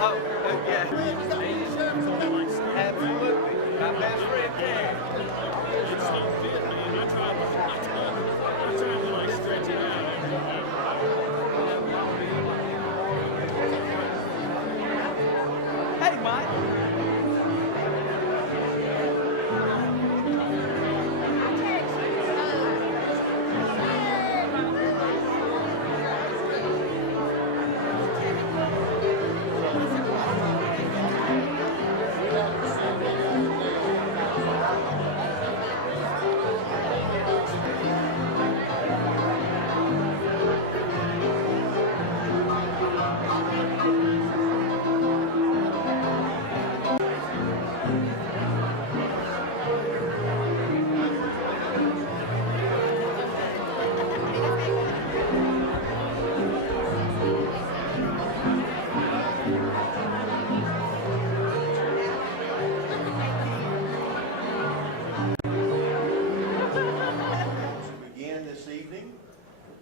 yeah. Absolutely. My best friend there. It's not fit, man. I tried to like stretch it out. Hey, Mike.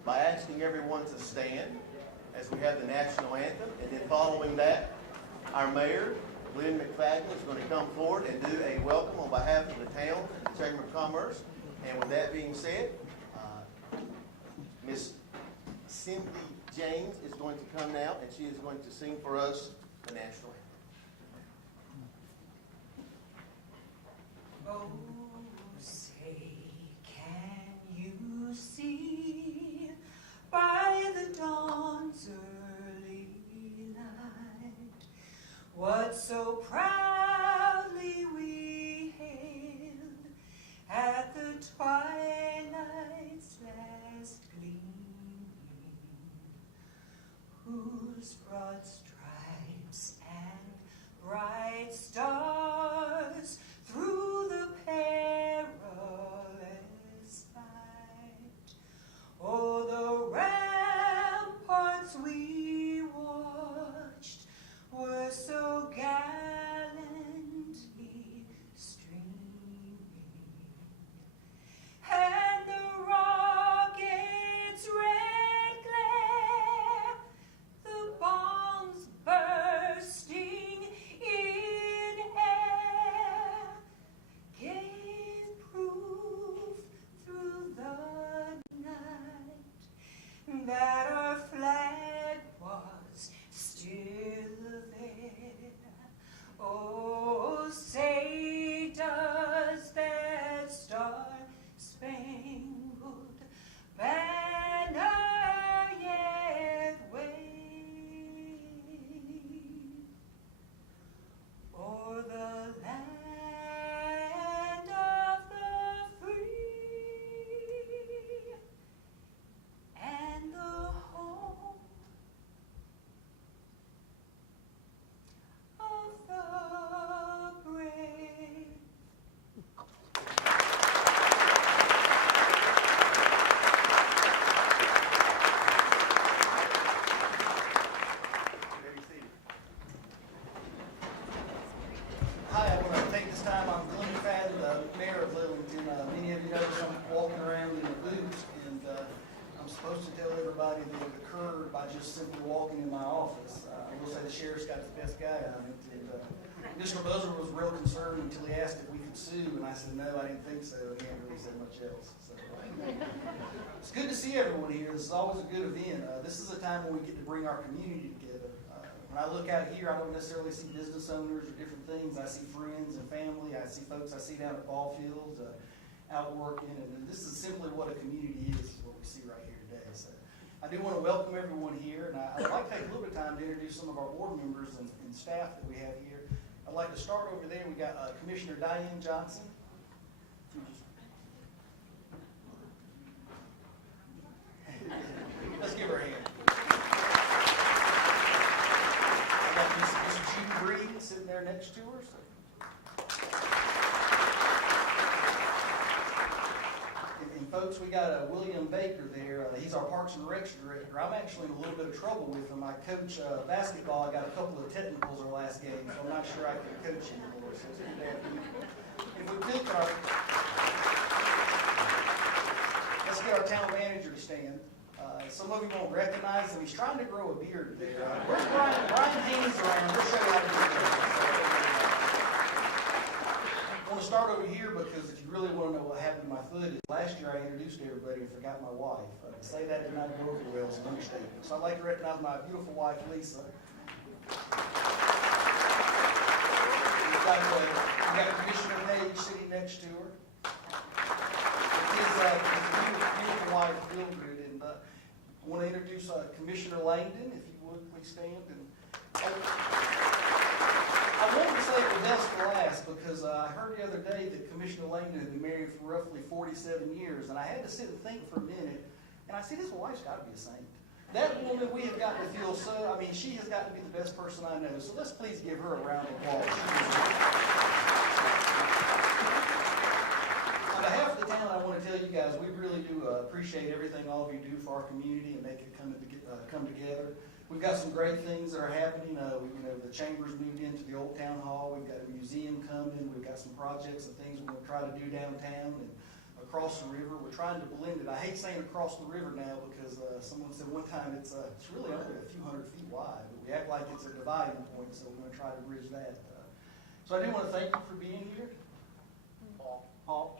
By asking everyone to stand as we have the national anthem, and then following that, our mayor, Lynn McFadden, is going to come forward and do a welcome on behalf of the town and the Chamber of Commerce. And with that being said, Miss Cindy James is going to come now, and she is going to sing for us the national anthem. Oh, say, can you see by the dawn's early light what so proudly we hailed at the twilight's last gleaming, whose broad stripes and bright stars through the perilous fight, oh, the ramparts we watched were so gallantly streaming, and the rocket's red glare, the bombs bursting in air, gave proof through the night that our flag was still there. Oh, say, does that star-spangled banner yet wave o'er the land of the free and the home of the brave? Very seated. Hi, I want to take this time. I'm Glenn Fadden, the mayor of Lillington. Many of you notice I'm walking around in the boots, and I'm supposed to tell everybody that it occurred by just simply walking in my office. I will say the sheriff's got the best guy on it. And Mr. Buzzer was real concerned until he asked if we could sue, and I said, no, I didn't think so, and he hadn't really said much else. So, it's good to see everyone here. This is always a good event. This is a time when we get to bring our community together. When I look out here, I don't necessarily see business owners or different things. I see friends and family. I see folks I see down at ball fields, out working, and this is simply what a community is what we see right here today. So I do want to welcome everyone here, and I'd like to take a little bit of time to introduce some of our board members and staff that we have here. I'd like to start over there. We got Commissioner Diane Johnson. Let's give her a hand. I got Miss Judy Breed sitting there next to her. And folks, we got William Baker there. He's our Parks and Rec director. I'm actually in a little bit of trouble with him. I coach basketball. I got a couple of technicals our last game, so I'm not sure I can coach anymore. So it's good to have you. If we could, let's get our town manager to stand. Some of you won't recognize him. He's trying to grow a beard there. Where's Brian? Brian Haynes around. Let's show because if you really want to know what happened to my foot, is last year I introduced everybody and forgot my wife. To say that did not go over well is an understatement. So I'd like to recognize my beautiful wife, Lisa. We've got Commissioner Page sitting next to her. His beautiful wife, Mildred. And I want to introduce Commissioner Langdon, if you would, please stand. And I wanted to say the best for last because I heard the other day that Commissioner Lillington had been married for roughly 47 years, and I had to sit and think for a minute, and I said, his wife's got to be a saint. That woman, we have got to feel so, I mean, she has got to be the best person I know, so let's please give her a round of applause. On behalf of the town, I want to tell you guys, we really do appreciate everything all of you do for our community and make it come together. We've got some great things that are happening. The Chambers moved into the old town hall. We've got a museum coming. We've got some projects and things we're going to try to do downtown and across the river. We're trying to blend it. I hate saying across the river now because someone said one time it's really only a few hundred feet wide, but we act like it's a dividing point, so we're going to try to bridge that. So I do want to thank you for being here. Paul.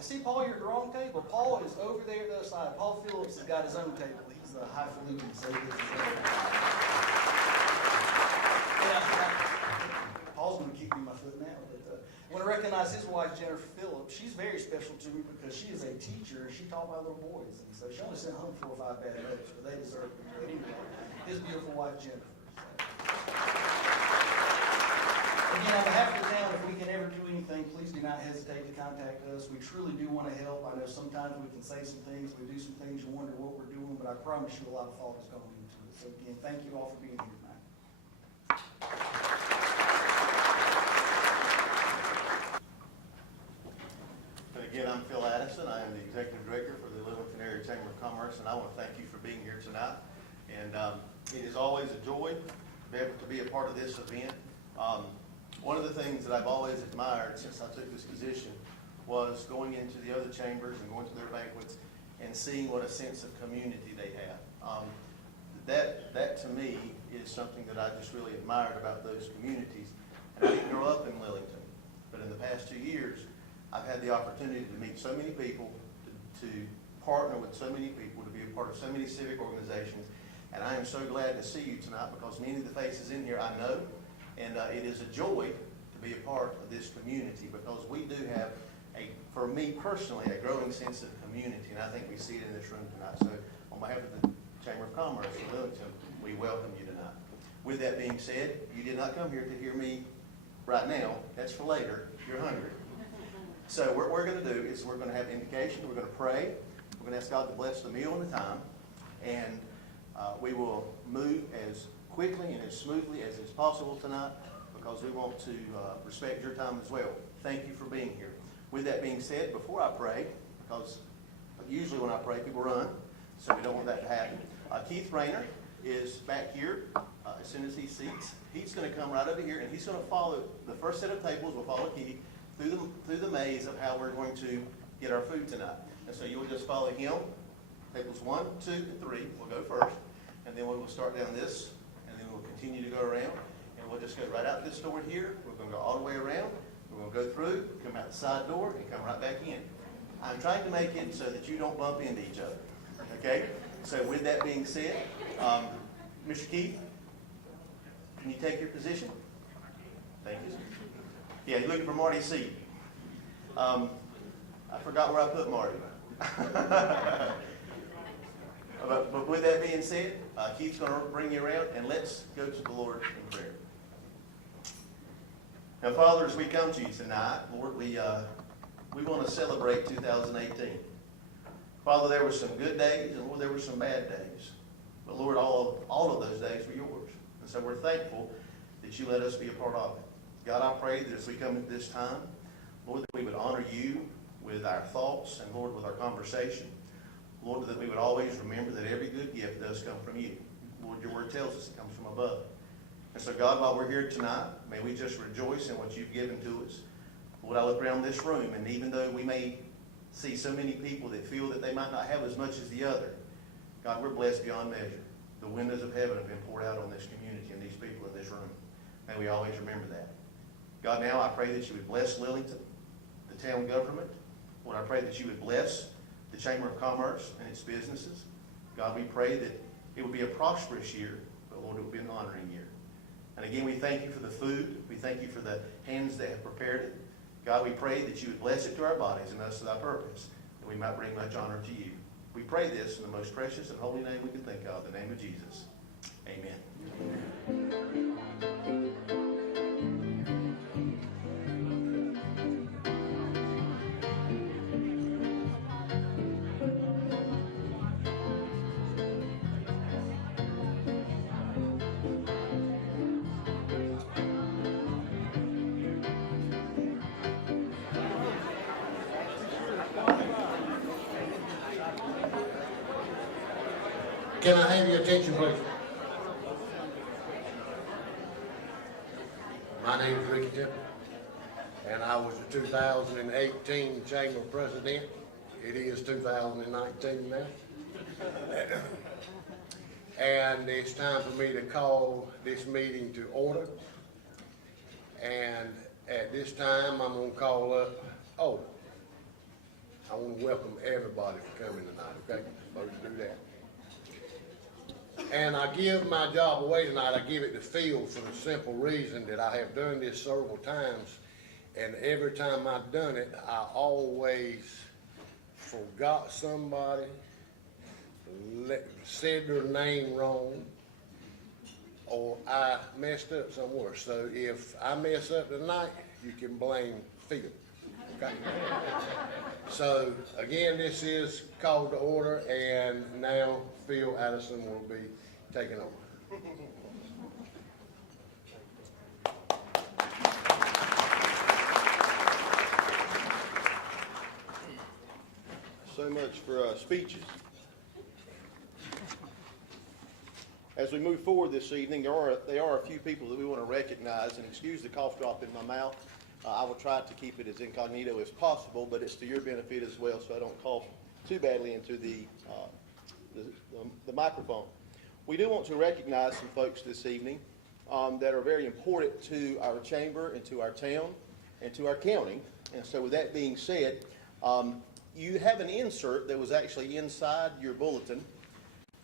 See, Paul, you're at the wrong table. Paul is over there at the other side. Paul Phillips has got his own table. He's a highfalutin, so he gets his own. Paul's going to kick me in my foot now. But I want to recognize his wife, Jennifer Phillips. She's very special to me because she is a teacher. She taught my little boys. And so she only sent home 4 or 5 bad notes, but they deserve it. But anyway, his beautiful wife, Jennifer. Again, on behalf of the town, if we can ever do anything, please do not hesitate to contact us. We truly do want to help. I know sometimes we can say some things, we do some things, you wonder what we're doing, but I promise you a lot of thought has gone into it. So again, thank you all for being here tonight. And again, I'm Phil Addison. I am the Executive Director for the Lillington Area Chamber of Commerce, and I want to thank you for being here tonight. And it is always a joy to be able to be a part of this event. One of the things that I've always admired since I took this position was going into the other chambers and going to their banquets and seeing what a sense of community they have. That to me is something that I just really admired about those communities. And I didn't grow up in Lillington, but in the past 2 years, I've had the opportunity to meet so many people, to partner with so many people, to be a part of so many civic organizations. And I am so glad to see you tonight because many of the faces in here I know. And it is a joy to be a part of this community because we do have, for me personally, a growing sense of community, and I think we see it in this room tonight. So on behalf of the Chamber of Commerce in Lillington, we welcome you tonight. With that being said, you did not come here to hear me right now. That's for later. You're hungry. So what we're going to do is we're going to have invocation. We're going to pray. We're going to ask God to bless the meal and the time. And we will move as quickly and as smoothly as is possible tonight because we want to respect your time as well. Thank you for being here. With that being said, before I pray, because usually when I pray, people run, so we don't want that to happen. Keith Rayner is back here. As soon as he seats, he's going to come right over here and he's going to follow the first set of tables. Will follow Keith through the maze of how we're going to get our food tonight. And so you'll just follow him. Tables 1, 2, and 3 will go first, and then we'll start down this. We'll continue to go around, and we'll just go right out this door here. We're going to go all the way around. We're going to go through, come out the side door, and come right back in. I'm trying to make it so that you don't bump into each other. Okay? So with that being said, Mr. Keith, can you take your position? Thank you. Yeah, you're looking for Marty's seat. I forgot where I put Marty. But with that being said, Keith's going to bring you around, and let's go to the Lord in prayer. Now, Father, as we come to you tonight, Lord, we want to celebrate 2018. Father, there were some good days, and Lord, there were some bad days. But Lord, all of those days were yours. And so we're thankful that you let us be a part of it. God, I pray that as we come at this time, Lord, that we would honor you with our thoughts and, Lord, with our conversation. Lord, that we would always remember that every good gift does come from you. Lord, your word tells us it comes from above. And so, God, while we're here tonight, may we just rejoice in what you've given to us. Lord, I look around this room, and even though we may see so many people that feel that they might not have as much as the other, God, we're blessed beyond measure. The windows of heaven have been poured out on this community and these people in this room. May we always remember that. God, now I pray that you would bless Lillington, the town government. Lord, I pray that you would bless the Chamber of Commerce and its businesses. God, we pray that it would be a prosperous year, but Lord, it would be an honoring year. And again, we thank you for the food. We thank you for the hands that have prepared it. God, we pray that you would bless it to our bodies and us to thy purpose, that we might bring much honor to you. We pray this in the most precious and holy name we can think of, the name of Jesus. Amen. Can I have your attention, please? My name is Ricky Tippett, and I was the 2018 Chamber President. It is 2019 now. And it's time for me to call this meeting to order. And at this time, I'm going to call up, I want to welcome everybody for coming tonight, okay? Supposed to do that. And I give my job away tonight. I give it to Phil for the simple reason that I have done this several times, and every time I've done it, I always forgot somebody, said their name wrong, or I messed up somewhere. So if I mess up tonight, you can blame Phil. Okay? So again, this is called to order, and now Phil Addison will be taking over. So much for speeches. As we move forward this evening, there are a few people that we want to recognize, and excuse the cough drop in my mouth. I will try to keep it as incognito as possible, but it's to your benefit as well, so I don't cough too badly into the microphone. We do want to recognize some folks this evening that are very important to our chamber and to our town and to our county. And so with that being said, you have an insert that was actually inside your bulletin.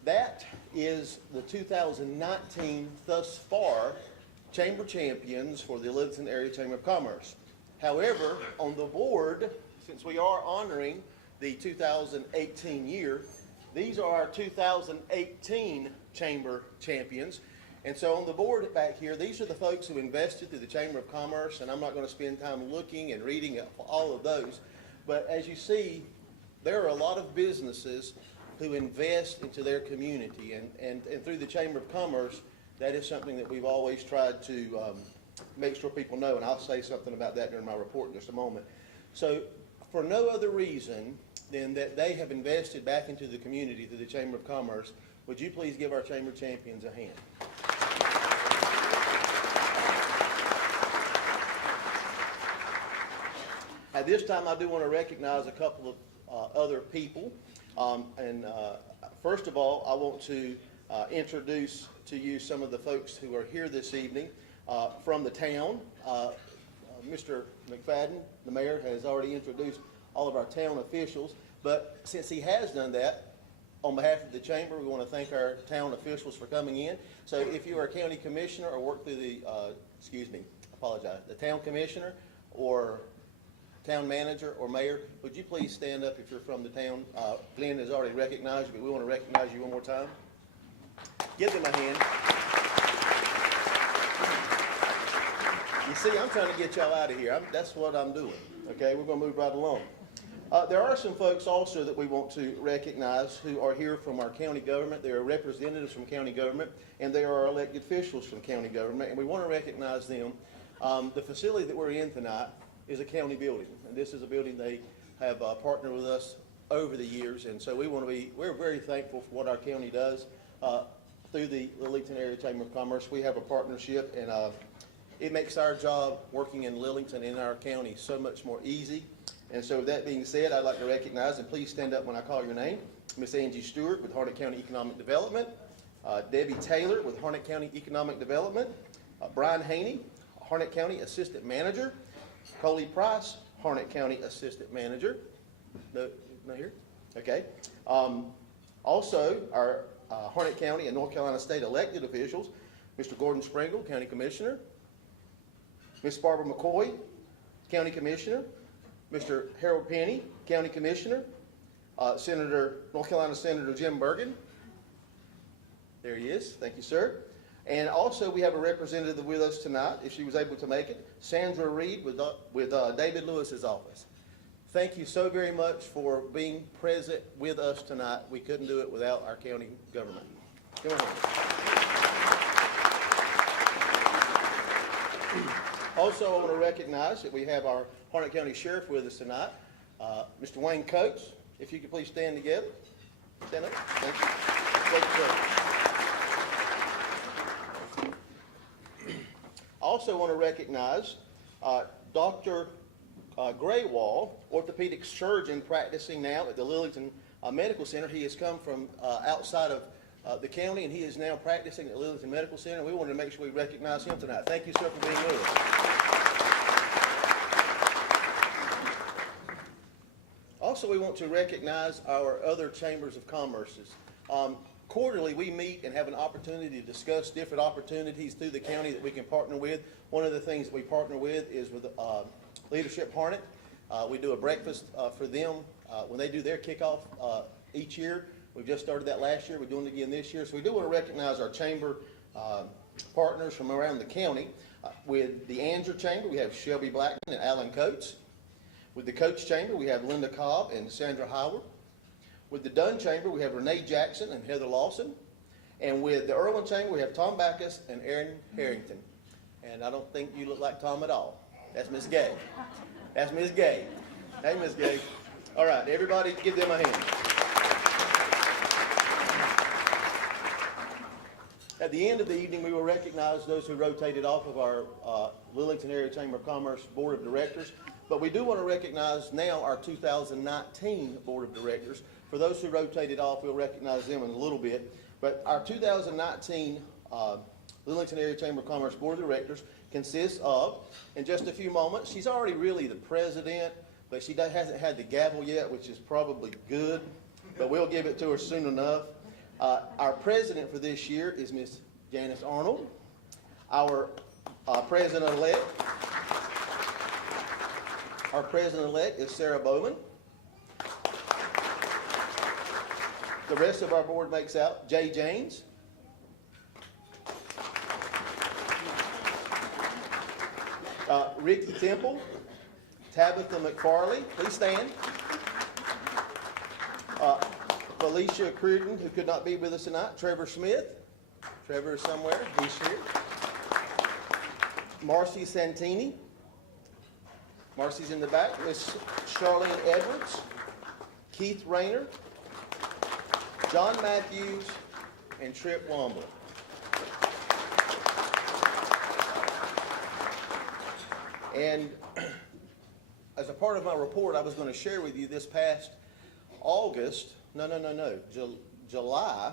That is the 2019 thus far Chamber Champions for the Lillington Area Chamber of Commerce. However, on the board, since we are honoring the 2018 year, these are our 2018 Chamber Champions. And so on the board back here, these are the folks who invested through the Chamber of Commerce, and I'm not going to spend time looking and reading all of those. But as you see, there are a lot of businesses who invest into their community, and through the Chamber of Commerce, that is something that we've always tried to make sure people know, and I'll say something about that during my report in just a moment. So for no other reason than that they have invested back into the community through the Chamber of Commerce, would you please give our Chamber Champions a hand? At this time, I do want to recognize a couple of other people. First of all, I want to introduce to you some of the folks who are here this evening from the town. Mr. McFadden, the mayor, has already introduced all of our town officials, but since he has done that, on behalf of the chamber, we want to thank our town officials for coming in. So if you are a county commissioner or work through the, the town commissioner or town manager or mayor, would you please stand up if you're from the town? Glenn has already recognized you, but we want to recognize you one more time. Give them a hand. You see, I'm trying to get y'all out of here. That's what I'm doing. Okay, we're going to move right along. There are some folks also that we want to recognize who are here from our county government. They are representatives from county government, and they are elected officials from county government, and we want to recognize them. The facility that we're in tonight is a county building, and this is a building they have partnered with us over the years, and so we're very thankful for what our county does through the Lillington Area Chamber of Commerce. We have a partnership, and it makes our job working in Lillington in our county so much more easy. And so with that being said, I'd like to recognize, and please stand up when I call your name, Miss Angie Stewart with Harnett County Economic Development, Debbie Taylor with Harnett County Economic Development, Brian Haney, Harnett County Assistant Manager, Coley Price, Harnett County Assistant Manager. No, not here? Okay. Also, our Harnett County and North Carolina State elected officials, Mr. Gordon Springle, County Commissioner, Ms. Barbara McCoy, County Commissioner, Mr. Harold Penny, County Commissioner, North Carolina Senator Jim Bergen. There he is. Thank you, sir. And also, we have a representative with us tonight, if she was able to make it, Sandra Reed with David Lewis's office. Thank you so very much for being present with us tonight. We couldn't do it without our county government. Come on. Also, I want to recognize that we have our Harnett County Sheriff with us tonight, Mr. Wayne Coates. If you could please stand together. Stand up. Thank you. Thank you, sir. Also want to recognize Dr. Graywall, orthopedic surgeon practicing now at the Lillington Medical Center. He has come from outside of the county, and he is now practicing at Lillington Medical Center. We wanted to make sure we recognize him tonight. Thank you, sir, for being with us. Also, we want to recognize our other chambers of commerces. Quarterly, we meet and have an opportunity to discuss different opportunities through the county that we can partner with. One of the things that we partner with is with Leadership Harnett. We do a breakfast for them when they do their kickoff each year. We've just started that last year. We're doing it again this year. So we do want to recognize our chamber partners from around the county. With the Angier Chamber, we have Shelby Blackman and Alan Coates. With the Coates Chamber, we have Linda Cobb and Sandra Howard. With the Dunn Chamber, we have Renee Jackson and Heather Lawson. And with the Irwin Chamber, we have Tom Backus and Aaron Harrington. And I don't think you look like Tom at all. That's Miss Gay. That's Miss Gay. Hey, Miss Gay. All right, everybody give them a hand. At the end of the evening, we will recognize those who rotated off of our Lillington Area Chamber of Commerce Board of Directors. But we do want to recognize now our 2019 Board of Directors. For those who rotated off, we'll recognize them in a little bit. But our 2019 Lillington Area Chamber of Commerce Board of Directors consists of, in just a few moments, she's already really the president, but she hasn't had the gavel yet, which is probably good, but we'll give it to her soon enough. Our president for this year is Miss Janice Arnold. Our president-elect is Sarah Bowman. The rest of our board makes out Jay James, Ricky Temple, Tabitha McFarley, please stand. Felicia Cruden, who could not be with us tonight. Trevor Smith. Trevor is somewhere. He's here. Marcy Santini. Marcy's in the back. Miss Charlene Edwards. Keith Rayner. John Matthews. And Tripp Womble. And as a part of my report, I was going to share with you this past July,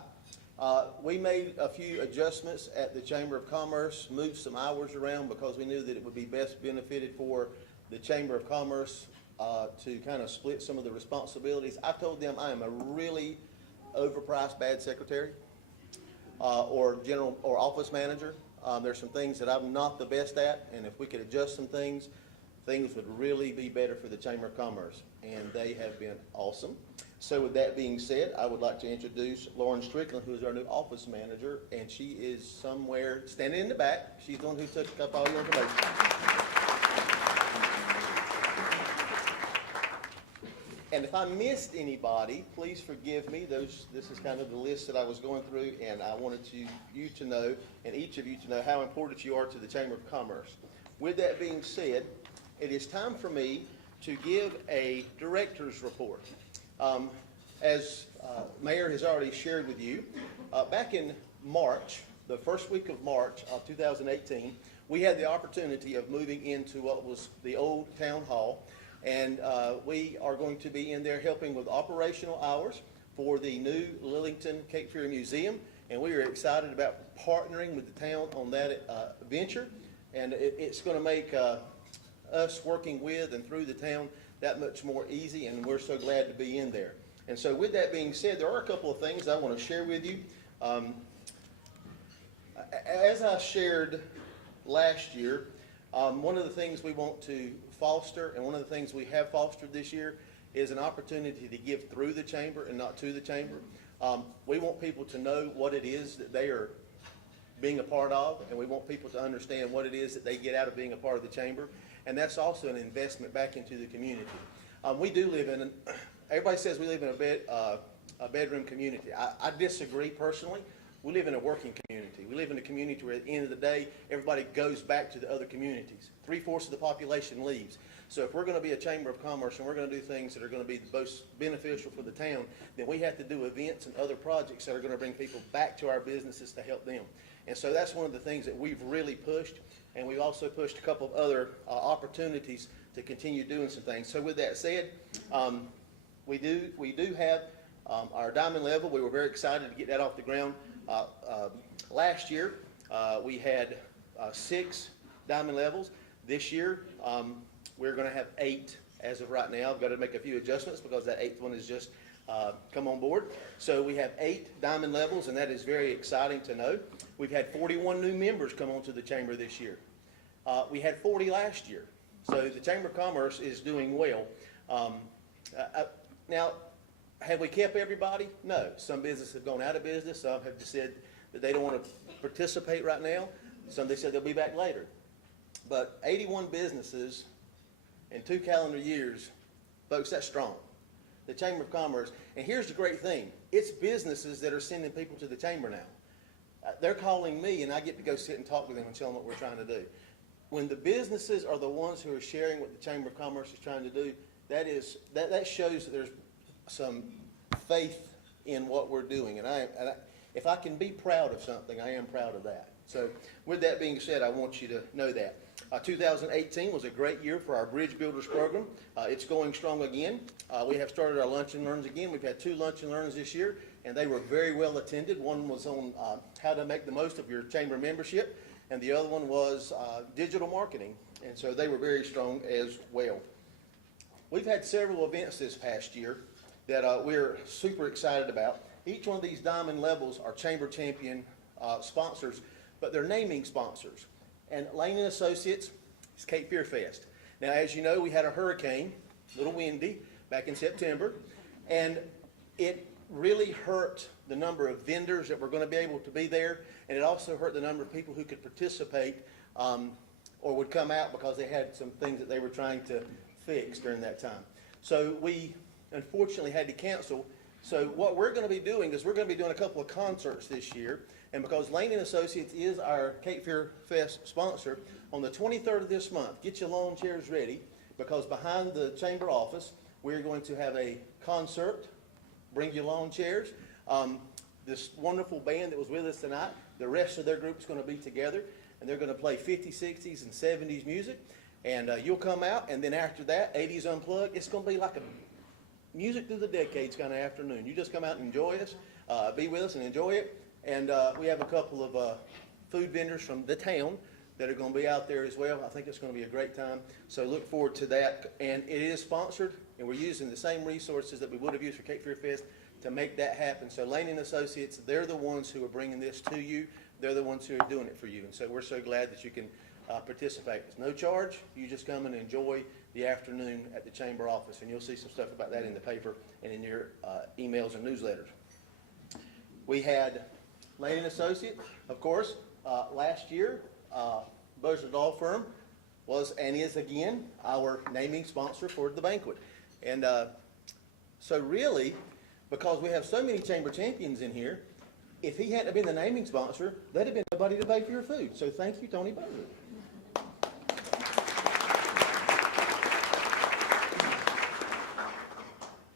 we made a few adjustments at the Chamber of Commerce, moved some hours around because we knew that it would be best benefited for the Chamber of Commerce to kind of split some of the responsibilities. I told them I am a really overpriced bad secretary or general or office manager. There's some things that I'm not the best at, and if we could adjust some things, things would really be better for the Chamber of Commerce, and they have been awesome. So with that being said, I would like to introduce Lauren Strickland, who is our new office manager, and she is somewhere standing in the back. She's the one who took up all your information. And if I missed anybody, please forgive me. This is kind of the list that I was going through, and I wanted you to know, and each of you to know how important you are to the Chamber of Commerce. With that being said, it is time for me to give a director's report. As Mayor has already shared with you, back in March, the first week of March of 2018, we had the opportunity of moving into what was the old town hall. And we are going to be in there helping with operational hours for the new Lillington Cape Fear Museum. And we are excited about partnering with the town on that venture. And it's going to make us working with and through the town that much more easy, and we're so glad to be in there. And so with that being said, there are a couple of things I want to share with you. As I shared last year, one of the things we want to foster, and one of the things we have fostered this year, is an opportunity to give through the chamber and not to the chamber. We want people to know what it is that they are being a part of, and we want people to understand what it is that they get out of being a part of the chamber, and that's also an investment back into the community. We do live in, everybody says we live in a bedroom community. I disagree personally. We live in a working community. We live in a community where at the end of the day, everybody goes back to the other communities. 3/4 of the population leaves. So if we're going to be a chamber of commerce and we're going to do things that are going to be the most beneficial for the town, then we have to do events and other projects that are going to bring people back to our businesses to help them. And so that's one of the things that we've really pushed, and we've also pushed a couple of other opportunities to continue doing some things. So with that said, we do have our diamond level. We were very excited to get that off the ground. Last year, we had 6 diamond levels. This year, we're going to have 8 as of right now. I've got to make a few adjustments because that 8th one has just come on board. So we have 8 diamond levels, and that is very exciting to know. We've had 41 new members come onto the chamber this year. We had 40 last year. So the Chamber of Commerce is doing well. Now, have we kept everybody? No. Some businesses have gone out of business. Some have just said that they don't want to participate right now. Some they said they'll be back later. But 81 businesses in 2 calendar years, folks, that's strong. The Chamber of Commerce, and here's the great thing, it's businesses that are sending people to the chamber now. They're calling me, and I get to go sit and talk with them and tell them what we're trying to do. When the businesses are the ones who are sharing what the Chamber of Commerce is trying to do, that shows that there's some faith in what we're doing. And if I can be proud of something, I am proud of that. So with that being said, I want you to know that. 2018 was a great year for our Bridge Builders program. It's going strong again. We have started our lunch and learns again. We've had 2 lunch and learns this year, and they were very well attended. One was on how to make the most of your chamber membership, and the other one was digital marketing. And so they were very strong as well. We've had several events this past year that we're super excited about. Each one of these diamond levels are chamber champion sponsors, but they're naming sponsors. And Lane & Associates is Cape Fear Fest. Now, as you know, we had a hurricane, a little windy, back in September, and it really hurt the number of vendors that were going to be able to be there, and it also hurt the number of people who could participate or would come out because they had some things that they were trying to fix during that time. So we unfortunately had to cancel. So what we're going to be doing is we're going to be doing a couple of concerts this year. And because Lane & Associates is our Cape Fear Fest sponsor, on the 23rd of this month, get your lawn chairs ready, because behind the chamber office, we're going to have a concert. Bring your lawn chairs. This wonderful band that was with us tonight, the rest of their group is going to be together, and they're going to play 50s, 60s, and 70s music. And you'll come out, and then after that, 80s Unplugged. It's going to be like a music through the decades kind of afternoon. You just come out and enjoy us, be with us and enjoy it. And we have a couple of food vendors from the town that are going to be out there as well. I think it's going to be a great time. So look forward to that. And it is sponsored, and we're using the same resources that we would have used for Cape Fear Fest to make that happen. So Lane & Associates, they're the ones who are bringing this to you. They're the ones who are doing it for you. And so we're so glad that you can participate. It's no charge. You just come and enjoy the afternoon at the chamber office, and you'll see some stuff about that in the paper and in your emails and newsletters. We had Lane & Associates, of course, last year, Buzzard Law Firm was and is again our naming sponsor for the banquet. And so really, because we have so many chamber champions in here, if he hadn't been the naming sponsor, there'd have been nobody to pay for your food. So thank you, Tony Buzzard.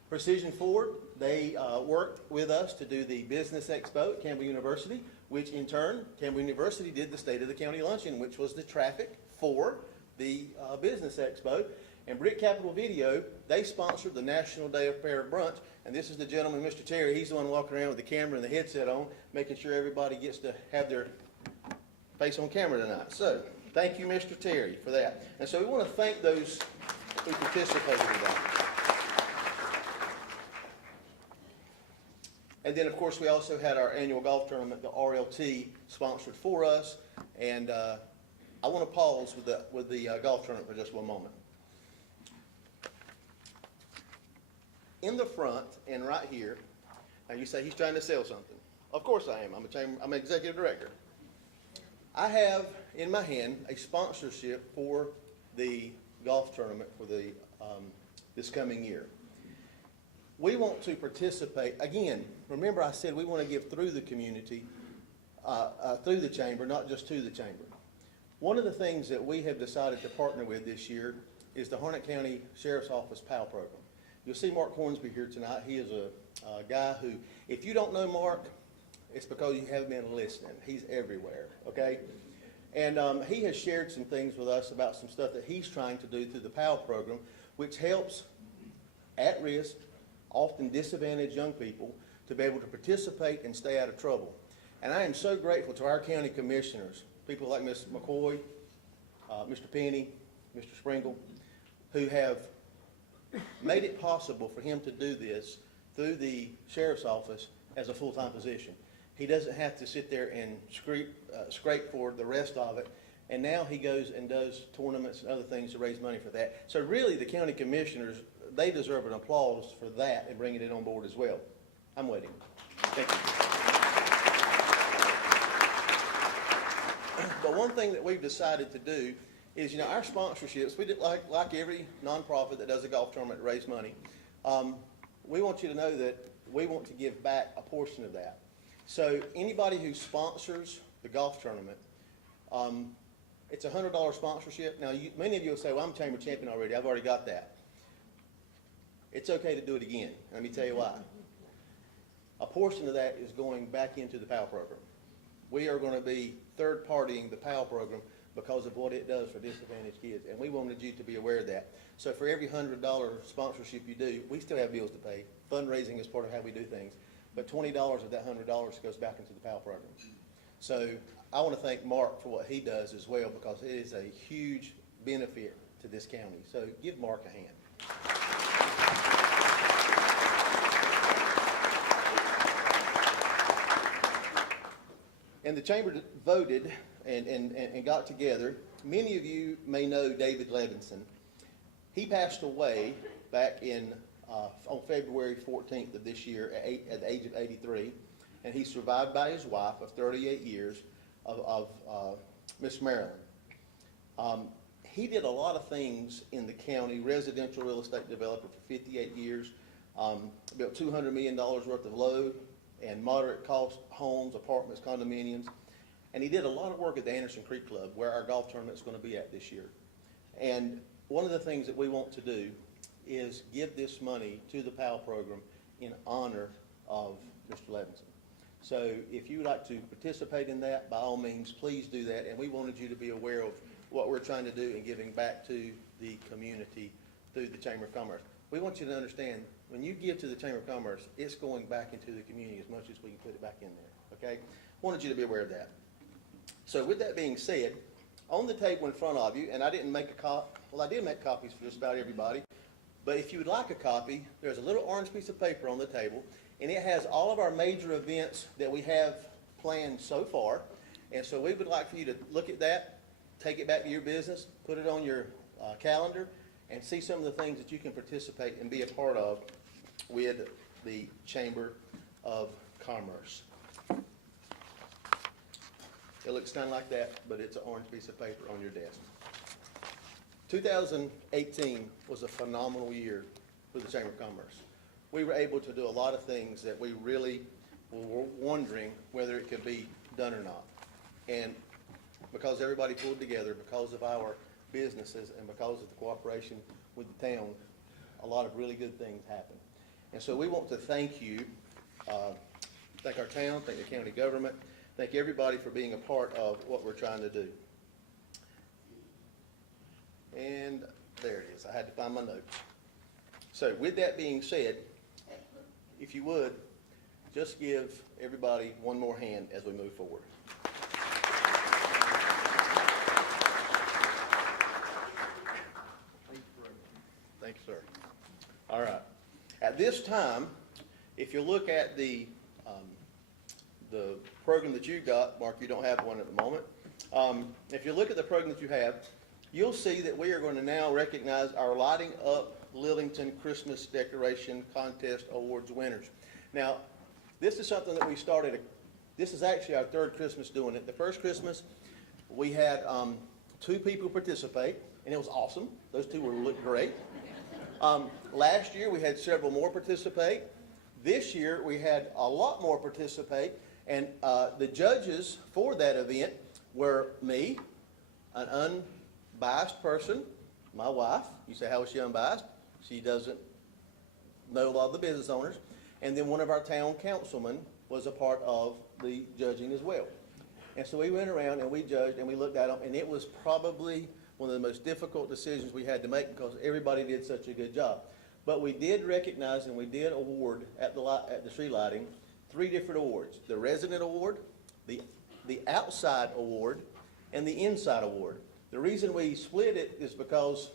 Precision Ford, they worked with us to do the Business Expo at Campbell University, which in turn, Campbell University did the State of the County Luncheon, which was the traffic for the Business Expo. And Brick Capital Video, they sponsored the National Day of Fair Brunch, and this is the gentleman, Mr. Terry. He's the one walking around with the camera and the headset on, making sure everybody gets to have their face on camera tonight. So, Thank you, Mr. Terry, for that. And so we want to thank those who participated in that. And then, of course, we also had our annual golf tournament, the RLT, sponsored for us. And I want to pause with the golf tournament for just one moment. In the front and right here, now you say he's trying to sell something. Of course I am. I'm an executive director. I have in my hand a sponsorship for the golf tournament for the this coming year. We want to participate. Again, remember I said we want to give through the community, through the chamber, not just to the chamber. One of the things that we have decided to partner with this year is the Harnett County Sheriff's Office PAL program. You'll see Mark Hornsby here tonight. He is a guy who, if you don't know Mark, it's because you haven't been listening. He's everywhere, okay? And he has shared some things with us about some stuff that he's trying to do through the PAL program, which helps at-risk, often disadvantaged young people to be able to participate and stay out of trouble. And I am so grateful to our county commissioners, people like Ms. McCoy, Mr. Penny, Mr. Springle, who have made it possible for him to do this through the sheriff's office as a full-time position. He doesn't have to sit there and scrape for the rest of it. And now he goes and does tournaments and other things to raise money for that. So really the county commissioners, they deserve an applause for that and bringing it on board as well. I'm waiting. Thank you. But one thing that we've decided to do is, our sponsorships, we did like every nonprofit that does a golf tournament to raise money. We want you to know that we want to give back a portion of that. So anybody who sponsors the golf tournament, it's a $100 sponsorship. Now, many of you will say, well, I'm chamber champion already. I've already got that. It's okay to do it again. Let me tell you why. A portion of that is going back into the PAL program. We are going to be third-partying the PAL program because of what it does for disadvantaged kids, and we wanted you to be aware of that. So for every $100 sponsorship you do, we still have bills to pay. Fundraising is part of how we do things. But $20 of that $100 goes back into the PAL program. So I want to thank Mark for what he does as well, because it is a huge benefit to this county. So give Mark a hand. And the chamber voted and got together. Many of you may know David Levinson. He passed away back on February 14th of this year at the age of 83, and he's survived by his wife of 38 years of Miss Marilyn. He did a lot of things in the county, residential real estate developer for 58 years, built $200 million worth of low and moderate cost homes, apartments, condominiums, and he did a lot of work at the Anderson Creek Club, where our golf tournament is going to be at this year. And one of the things that we want to do is give this money to the PAL program in honor of Mr. Levinson. So if you would like to participate in that, by all means, please do that. And we wanted you to be aware of what we're trying to do in giving back to the community through the Chamber of Commerce. We want you to understand, when you give to the Chamber of Commerce, it's going back into the community as much as we can put it back in there, okay? Wanted you to be aware of that. So with that being said, on the table in front of you, and I didn't make a copy, well, I did make copies for just about everybody, but if you would like a copy, there's a little orange piece of paper on the table, and it has all of our major events that we have planned so far. And so we would like for you to look at that, take it back to your business, put it on your calendar, and see some of the things that you can participate and be a part of with the Chamber of Commerce. It looks kind of like that, but it's an orange piece of paper on your desk. 2018 was a phenomenal year for the Chamber of Commerce. We were able to do a lot of things that we really were wondering whether it could be done or not. And because everybody pulled together, because of our businesses and because of the cooperation with the town, a lot of really good things happened. And so we want to thank you, thank our town, thank the county government, thank everybody for being a part of what we're trying to do. And there it is. I had to find my notes. So with that being said, if you would, just give everybody one more hand as we move forward. At this time, if you look at the program that you got, Mark, you don't have one at the moment. If you look at the program that you have, you'll see that we are going to now recognize our Lighting Up Lillington Christmas Decoration Contest Awards winners. Now, this is something that we started, this is actually our third Christmas doing it. The first Christmas, we had 2 people participate, and it was awesome. Those 2 looked great. Last year, we had several more participate. This year, we had a lot more participate, and the judges for that event were me, an unbiased person, my wife. You say, how is she unbiased? She doesn't know a lot of the business owners. And then one of our town councilmen was a part of the judging as well. And so we went around and we judged and we looked at them, and it was probably one of the most difficult decisions we had to make because everybody did such a good job. But we did recognize and we did award at the street lighting 3 different awards: the resident award, the outside award, and the inside award. The reason we split it is because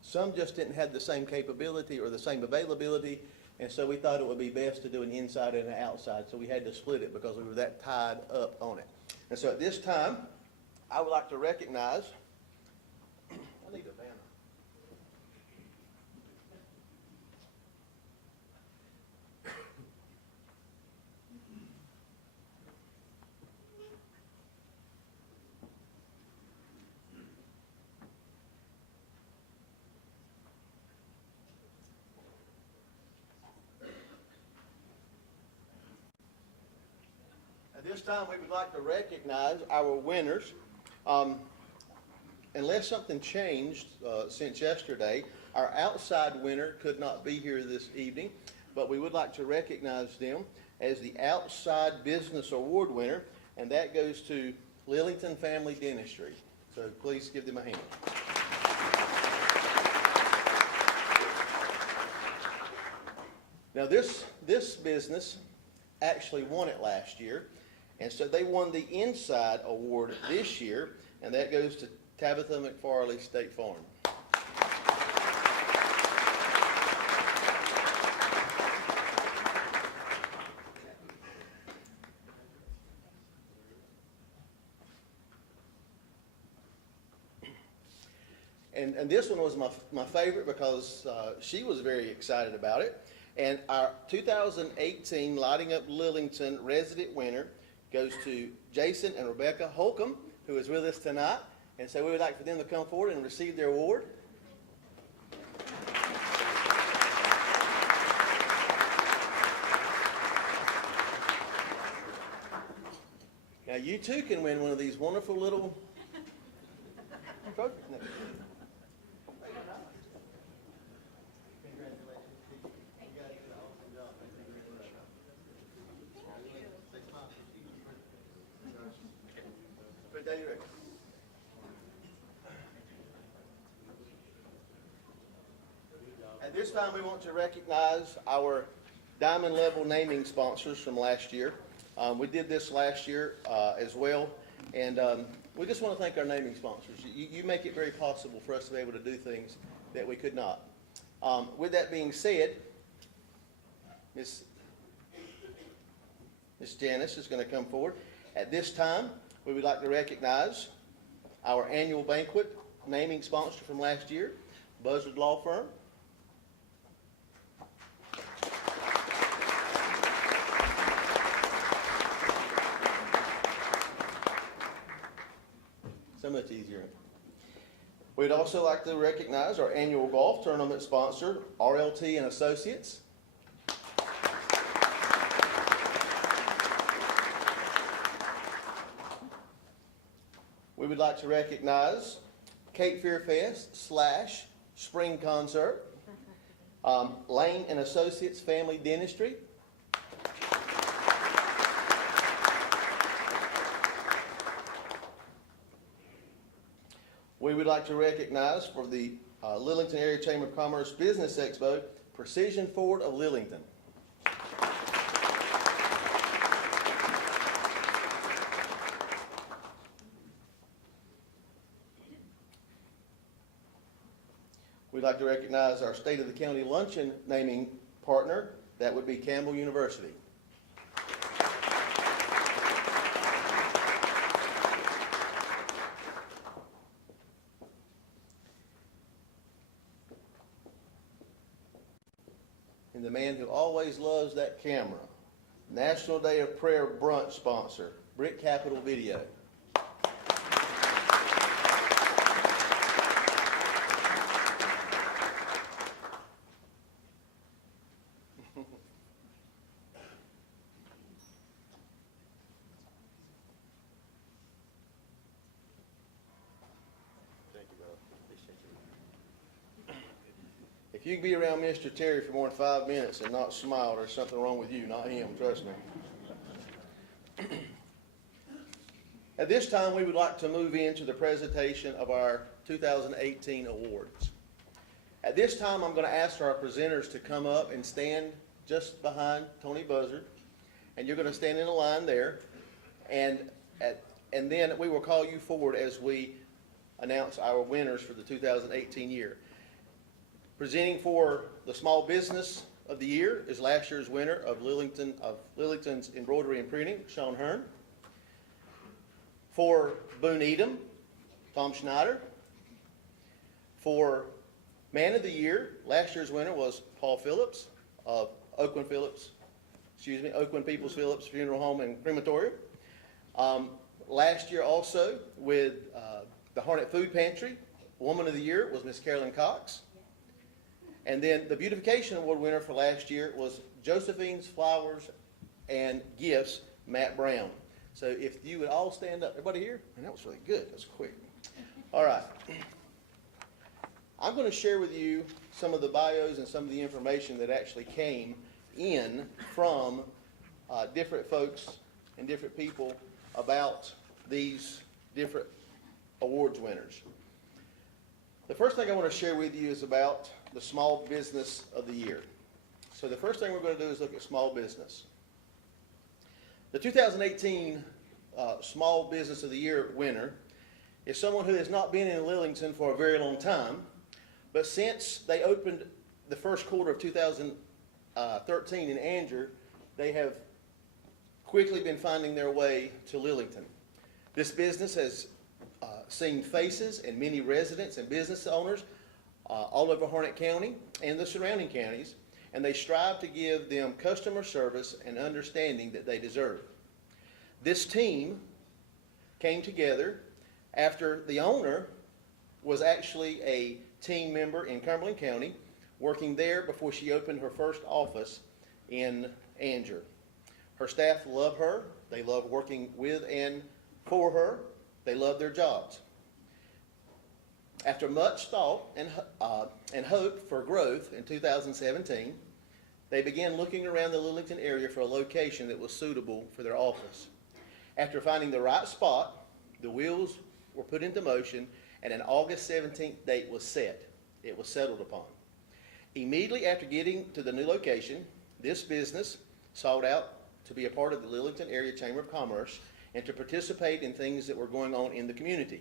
some just didn't have the same capability or the same availability, and so we thought it would be best to do an inside and an outside, so we had to split it because we were that tied up on it. And so at this time, I would like to recognize, I need a banner. At this time, we would like to recognize our winners. Unless something changed since yesterday, our outside winner could not be here this evening, but we would like to recognize them as the Outside Business Award winner, and that goes to Lillington Family Dentistry. So please give them a hand. Now this business actually won it last year. And so they won the Inside Award this year, and that goes to Tabitha McFarley State Farm. And this one was my favorite because she was very excited about it. And our 2018 Lighting Up Lillington resident winner goes to Jason and Rebecca Holcomb, who is with us tonight. And so we would like for them to come forward and receive their award. Now you too can win one of these wonderful little trophies next year. At this time, we want to recognize our diamond level naming sponsors from last year. We did this last year as well, and we just want to thank our naming sponsors. You make it very possible for us to be able to do things that we could not. With that being said, Miss Janice is going to come forward. At this time, we would like to recognize our annual banquet naming sponsor from last year, Buzzard Law Firm. So much easier. We'd also like to recognize our annual golf tournament sponsor, RLT and Associates. We would like to recognize Cape Fear Fest / Spring Concert, Lane and Associates Family Dentistry, we would like to recognize for the Lillington Area Chamber of Commerce Business Expo, Precision Ford of Lillington. We'd like to recognize our State of the County Luncheon naming partner, that would be Campbell University. And the man who always loves that camera, National Day of Prayer brunch sponsor, Brick Capital Video. Thank you, brother. Appreciate you. If you can be around Mr. Terry for more than 5 minutes and not smile, there's something wrong with you, not him, trust me. At this time, we would like to move into the presentation of our 2018 awards. At this time, I'm going to ask our presenters to come up and stand just behind Tony Buzzard, and you're going to stand in a line there, and then we will call you forward as we announce our winners for the 2018 year. Presenting for the Small Business of the Year is last year's winner of Lillington's Embroidery and Printing, Sean Hearn. For Boone Edom, Tom Schneider. For Man of the Year, last year's winner was Paul Phillips of Oakland Peoples Phillips Funeral Home and Crematorium. Last year also with the Harnett Food Pantry, Woman of the Year was Miss Carolyn Cox. And then the Beautification Award winner for last year was Josephine's Flowers and Gifts, Matt Brown. So if you would all stand up. Everybody here? Man, that was really good. That was quick. All right. I'm going to share with you some of the bios and some of the information that actually came in from different folks and different people about these different awards winners. The first thing I want to share with you is about the Small Business of the Year. So the first thing we're going to do is look at small business. The 2018 Small Business of the Year winner is someone who has not been in Lillington for a very long time, but since they opened the first quarter of 2013 in Anger, they have quickly been finding their way to Lillington. This business has seen faces and many residents and business owners all over Harnett County and the surrounding counties, and they strive to give them customer service and understanding that they deserve. This team came together after the owner was actually a team member in Cumberland County, working there before she opened her first office in Anger. Her staff love her. They love working with and for her. They love their jobs. After much thought and hope for growth in 2017, they began looking around the Lillington area for a location that was suitable for their office. After finding the right spot, the wheels were put into motion and an August 17th date was set. It was settled upon. Immediately after getting to the new location, this business sought out to be a part of the Lillington Area Chamber of Commerce and to participate in things that were going on in the community.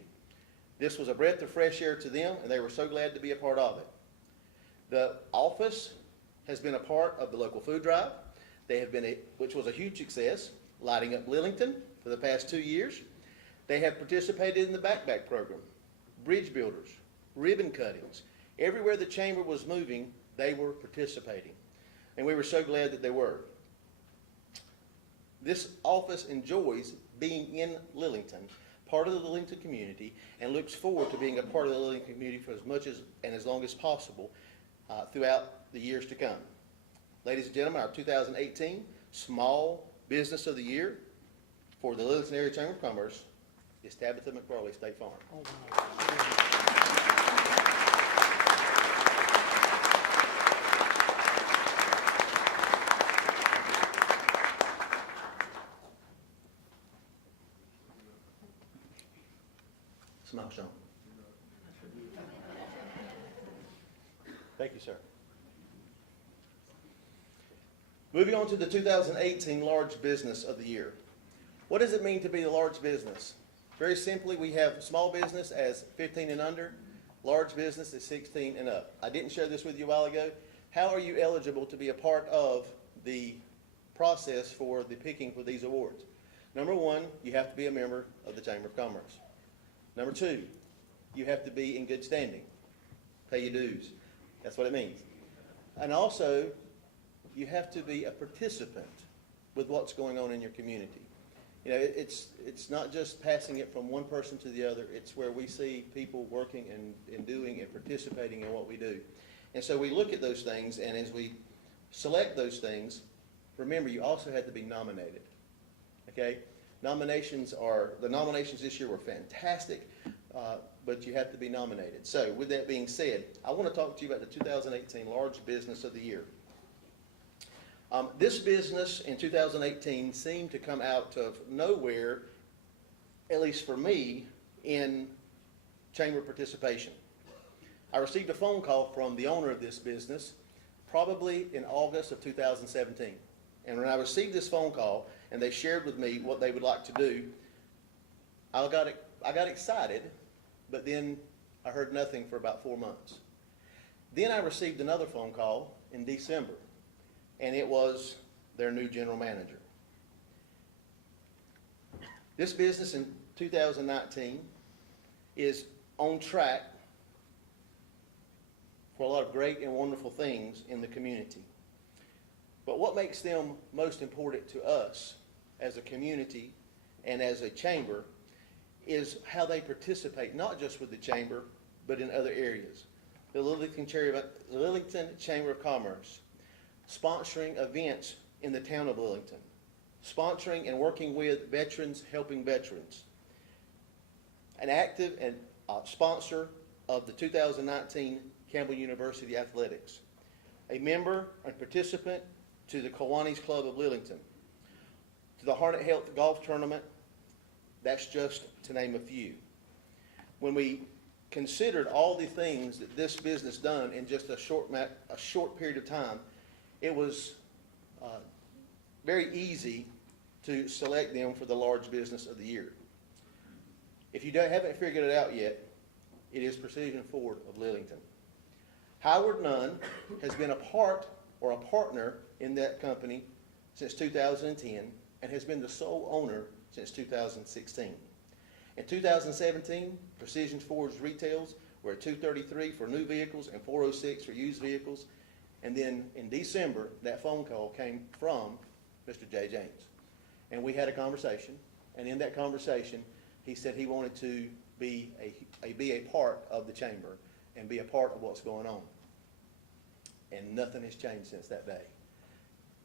This was a breath of fresh air to them, and they were so glad to be a part of it. The office has been a part of the local food drive. They have been, which was a huge success, lighting up Lillington for the past 2 years. They have participated in the backpack program, bridge builders, ribbon cuttings. Everywhere the chamber was moving, they were participating, and we were so glad that they were. This office enjoys being in Lillington, part of the Lillington community, and looks forward to being a part of the Lillington community for as much as and as long as possible throughout the years to come. Ladies and gentlemen, our 2018 Small Business of the Year for the Lillington Area Chamber of Commerce is Tabitha McFarley, State Farm. Oh, wow. Smile, Sean. Thank you, sir. Moving on to the 2018 Large Business of the Year. What does it mean to be a large business? Very simply, we have small business as 15 and under, large business is 16 and up. I didn't share this with you a while ago. how are you eligible to be a part of the process for the picking for these awards? Number one, you have to be a member of the Chamber of Commerce. Number two, you have to be in good standing, pay your dues. That's what it means. And also, you have to be a participant with what's going on in your community. You know, it's not just passing it from one person to the other. It's where we see people working and doing and participating in what we do. And so we look at those things, and as we select those things, remember, you also have to be nominated. Okay? The nominations this year were fantastic, but you have to be nominated. So with that being said, I want to talk to you about the 2018 Large Business of the Year. This business in 2018 seemed to come out of nowhere, at least for me, in chamber participation. I received a phone call from the owner of this business probably in August of 2017. And when I received this phone call and they shared with me what they would like to do, I got excited, but then I heard nothing for about 4 months. Then I received another phone call in December, and it was their new general manager. This business in 2019 is on track for a lot of great and wonderful things in the community. But what makes them most important to us as a community and as a chamber is how they participate, not just with the chamber, but in other areas. The Lillington Chamber of Commerce, sponsoring events in the town of Lillington, sponsoring and working with veterans, helping veterans, an active and sponsor of the 2019 Campbell University Athletics, a member and participant to the Kiwanis Club of Lillington, to the Harnett Health Golf Tournament. That's just to name a few. When we considered all the things that this business done in just a short period of time, it was very easy to select them for the Large Business of the Year. If you haven't figured it out yet, it is Precision Ford of Lillington. Howard Nunn has been a part or a partner in that company since 2010 and has been the sole owner since 2016. In 2017, Precision Ford's retails were at $233 for new vehicles and $406 for used vehicles. And then in December, that phone call came from Mr. Jay James. And we had a conversation, and in that conversation, he said he wanted to be a part of the chamber and be a part of what's going on. And nothing has changed since that day.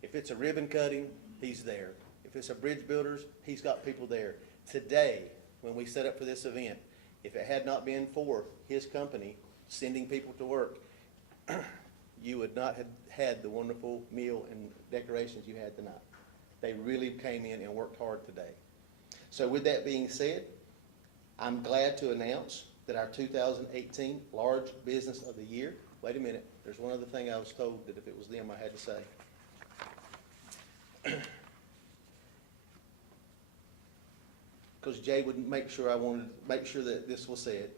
If it's a ribbon cutting, he's there. If it's a bridge builders, he's got people there. Today, when we set up for this event, if it had not been for his company sending people to work, you would not have had the wonderful meal and decorations you had tonight. They really came in and worked hard today. So with that being said, I'm glad to announce that our 2018 Large Business of the Year, wait a minute, there's one other thing I was told that if it was them I had to say. Because Jay would make sure I wanted to make sure that this was said.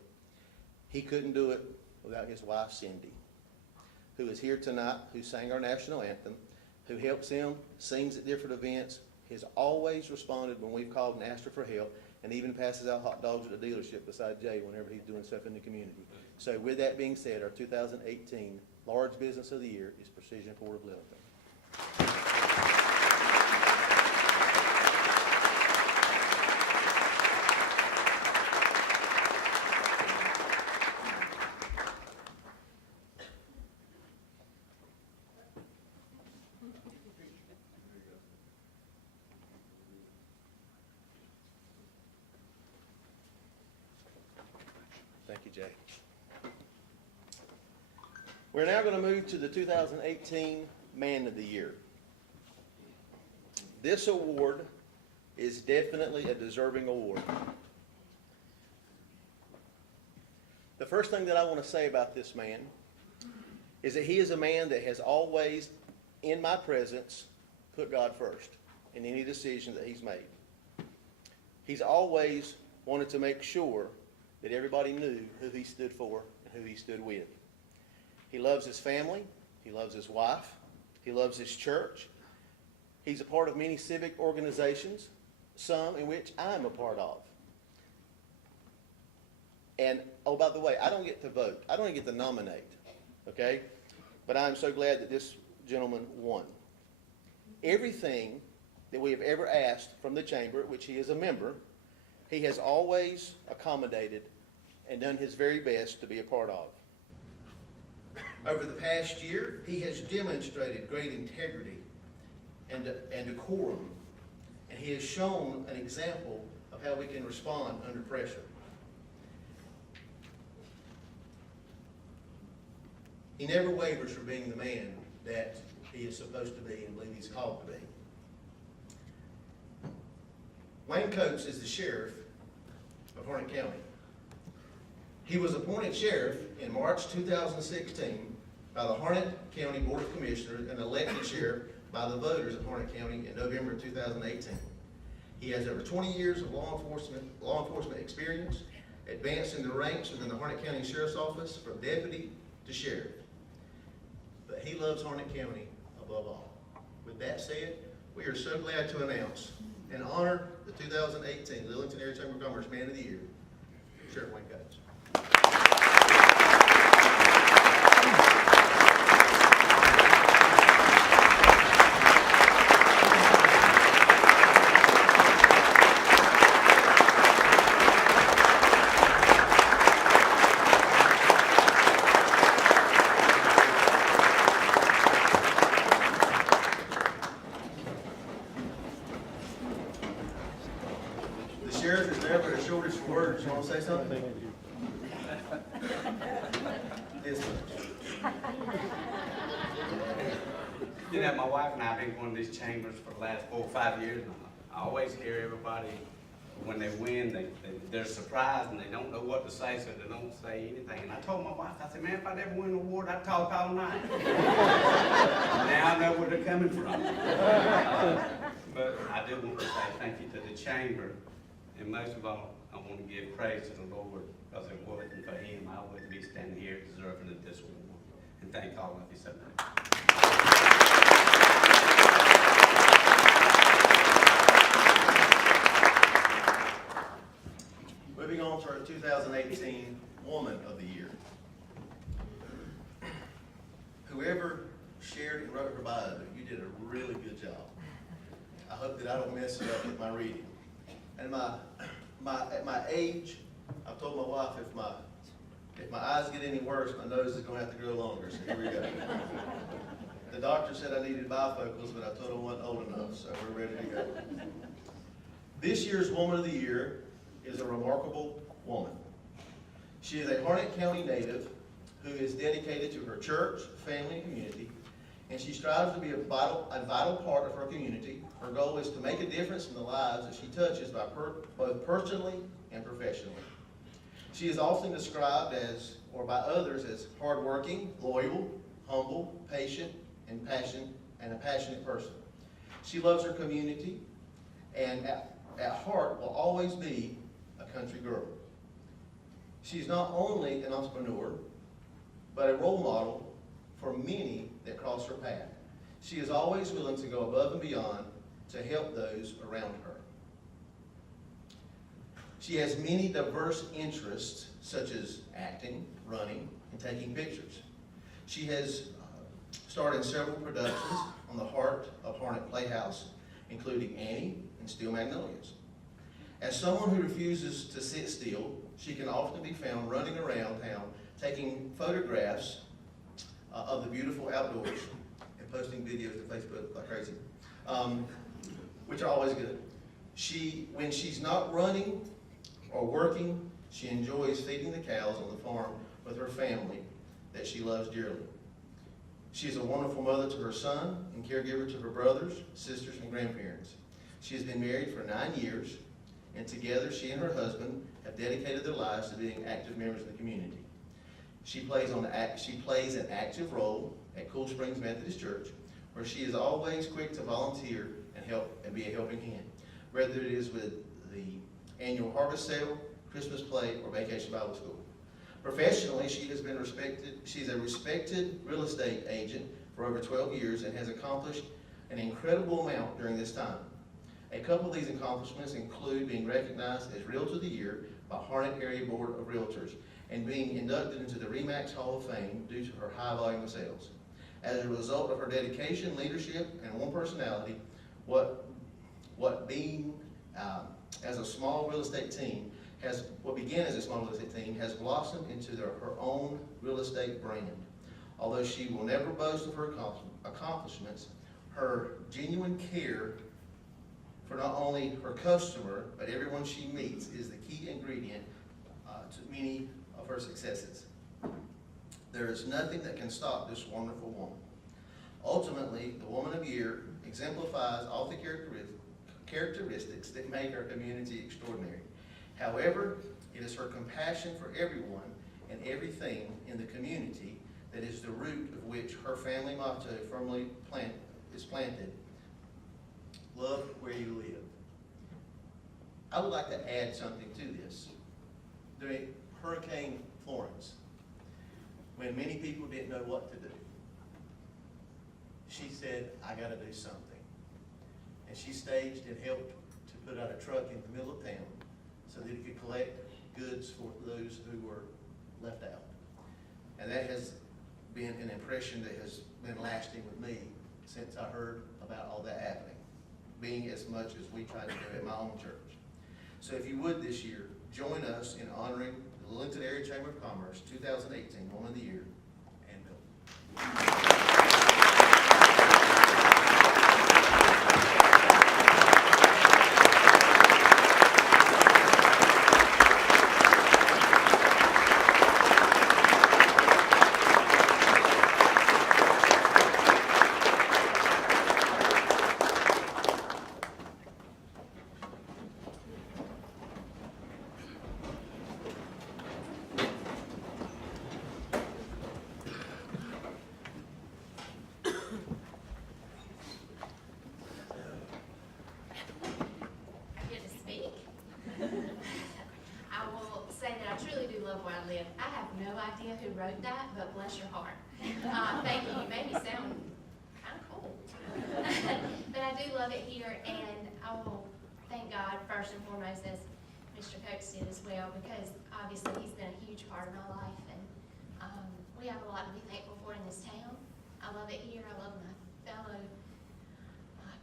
He couldn't do it without his wife, Cindy, who is here tonight, who sang our national anthem, who helps him, sings at different events, has always responded when we've called and asked her for help, and even passes out hot dogs at the dealership beside Jay whenever he's doing stuff in the community. So with that being said, our 2018 Large Business of the Year is Precision Ford of Lillington. Thank you, Jay. We're now going to move to the 2018 Man of the Year. This award is definitely a deserving award. The first thing that I want to say about this man is that he is a man that has always, in my presence, put God first in any decision that he's made. He's always wanted to make sure that everybody knew who he stood for and who he stood with. He loves his family. He loves his wife. He loves his church. He's a part of many civic organizations, some in which I'm a part of. And, oh, by the way, I don't get to vote. I don't even get to nominate, okay? But I'm so glad that this gentleman won. Everything that we have ever asked from the chamber, which he is a member, he has always accommodated and done his very best to be a part of. Over the past year, he has demonstrated great integrity and decorum, and he has shown an example of how we can respond under pressure. He never wavers from being the man that he is supposed to be and believe he's called to be. Wayne Coates is the sheriff of Harnett County. He was appointed sheriff in March 2016 by the Harnett County Board of Commissioners and elected sheriff by the voters of Harnett County in November 2018. He has over 20 years of law enforcement experience, advanced in the ranks within the Harnett County Sheriff's Office from deputy to sheriff. But he loves Harnett County above all. With that said, we are so glad to announce and honor the 2018 Lillington Area Chamber of Commerce Man of the Year, Sheriff Wayne Coates. The sheriff is never the shortest for words. You want to say something? Yes, sir. You know, my wife and I have been going to these chambers for the last 4 or 5 years, and I always hear everybody, when they win, they're surprised and they don't know what to say, so they don't say anything. And I told my wife, I said, man, if I'd ever win an award, I'd talk all night. Now I know where they're coming from. But I do want to say thank you to the chamber, and most of all, I want to give praise to the Lord, because if it wasn't for him, I wouldn't be standing here deserving of this award. And thank all of you so much. Moving on to our 2018 Woman of the Year. Whoever shared and wrote her bio, you did a really good job. I hope that I don't mess it up with my reading. And at my age, I've told my wife if my eyes get any worse, my nose is going to have to grow longer. So here we go. The doctor said I needed bifocals, but I told him I wasn't old enough, so we're ready to go. This year's Woman of the Year is a remarkable woman. She is a Harnett County native who is dedicated to her church, family, and community, and she strives to be a vital part of her community. Her goal is to make a difference in the lives that she touches both personally and professionally. She is often described as, or by others, as hardworking, loyal, humble, patient, and a passionate person. She loves her community, and at heart will always be a country girl. She's not only an entrepreneur, but a role model for many that cross her path. She is always willing to go above and beyond to help those around her. She has many diverse interests, such as acting, running, and taking pictures. She has starred in several productions on the Heart of Harnett Playhouse, including Annie and Steel Magnolias. As someone who refuses to sit still, she can often be found running around town taking photographs of the beautiful outdoors and posting videos to Facebook like crazy, which are always good. When she's not running or working, she enjoys feeding the cows on the farm with her family that she loves dearly. She is a wonderful mother to her son and caregiver to her brothers, sisters, and grandparents. She has been married for 9 years, and together she and her husband have dedicated their lives to being active members of the community. She plays an active role at Cool Springs Methodist Church, where she is always quick to volunteer and help and be a helping hand, whether it is with the annual harvest sale, Christmas play, or Vacation Bible School. Professionally, she's a respected real estate agent for over 12 years and has accomplished an incredible amount during this time. A couple of these accomplishments include being recognized as Realtor of the Year by Harnett Area Board of Realtors and being inducted into the RE/MAX Hall of Fame due to her high volume of sales. As a result of her dedication, leadership, and warm personality, what began as a small real estate team has blossomed into her own real estate brand. Although she will never boast of her accomplishments, her genuine care for not only her customer, but everyone she meets is the key ingredient to many of her successes. There is nothing that can stop this wonderful woman. Ultimately, the Woman of the Year exemplifies all the characteristics that make our community extraordinary. However, it is her compassion for everyone and everything in the community that is the root of which her family motto firmly is planted: love where you live. I would like to add something to this. During Hurricane Florence, when many people didn't know what to do, she said, I got to do something. And she staged and helped to put out a truck in the middle of town so that it could collect goods for those who were left out. And that has been an impression that has been lasting with me since I heard about all that happening, being as much as we try to do at my own church. So if you would this year, join us in honoring the Lillington Area Chamber of Commerce 2018 Woman of the Year, and Bill. Who wrote that, but bless your heart. Thank you. You made me sound kind of cool. But I do love it here, and I will thank God first and foremost, as Mr. Coates did as well, because obviously he's been a huge part of my life, and we have a lot to be thankful for in this town. I love it here. I love my fellow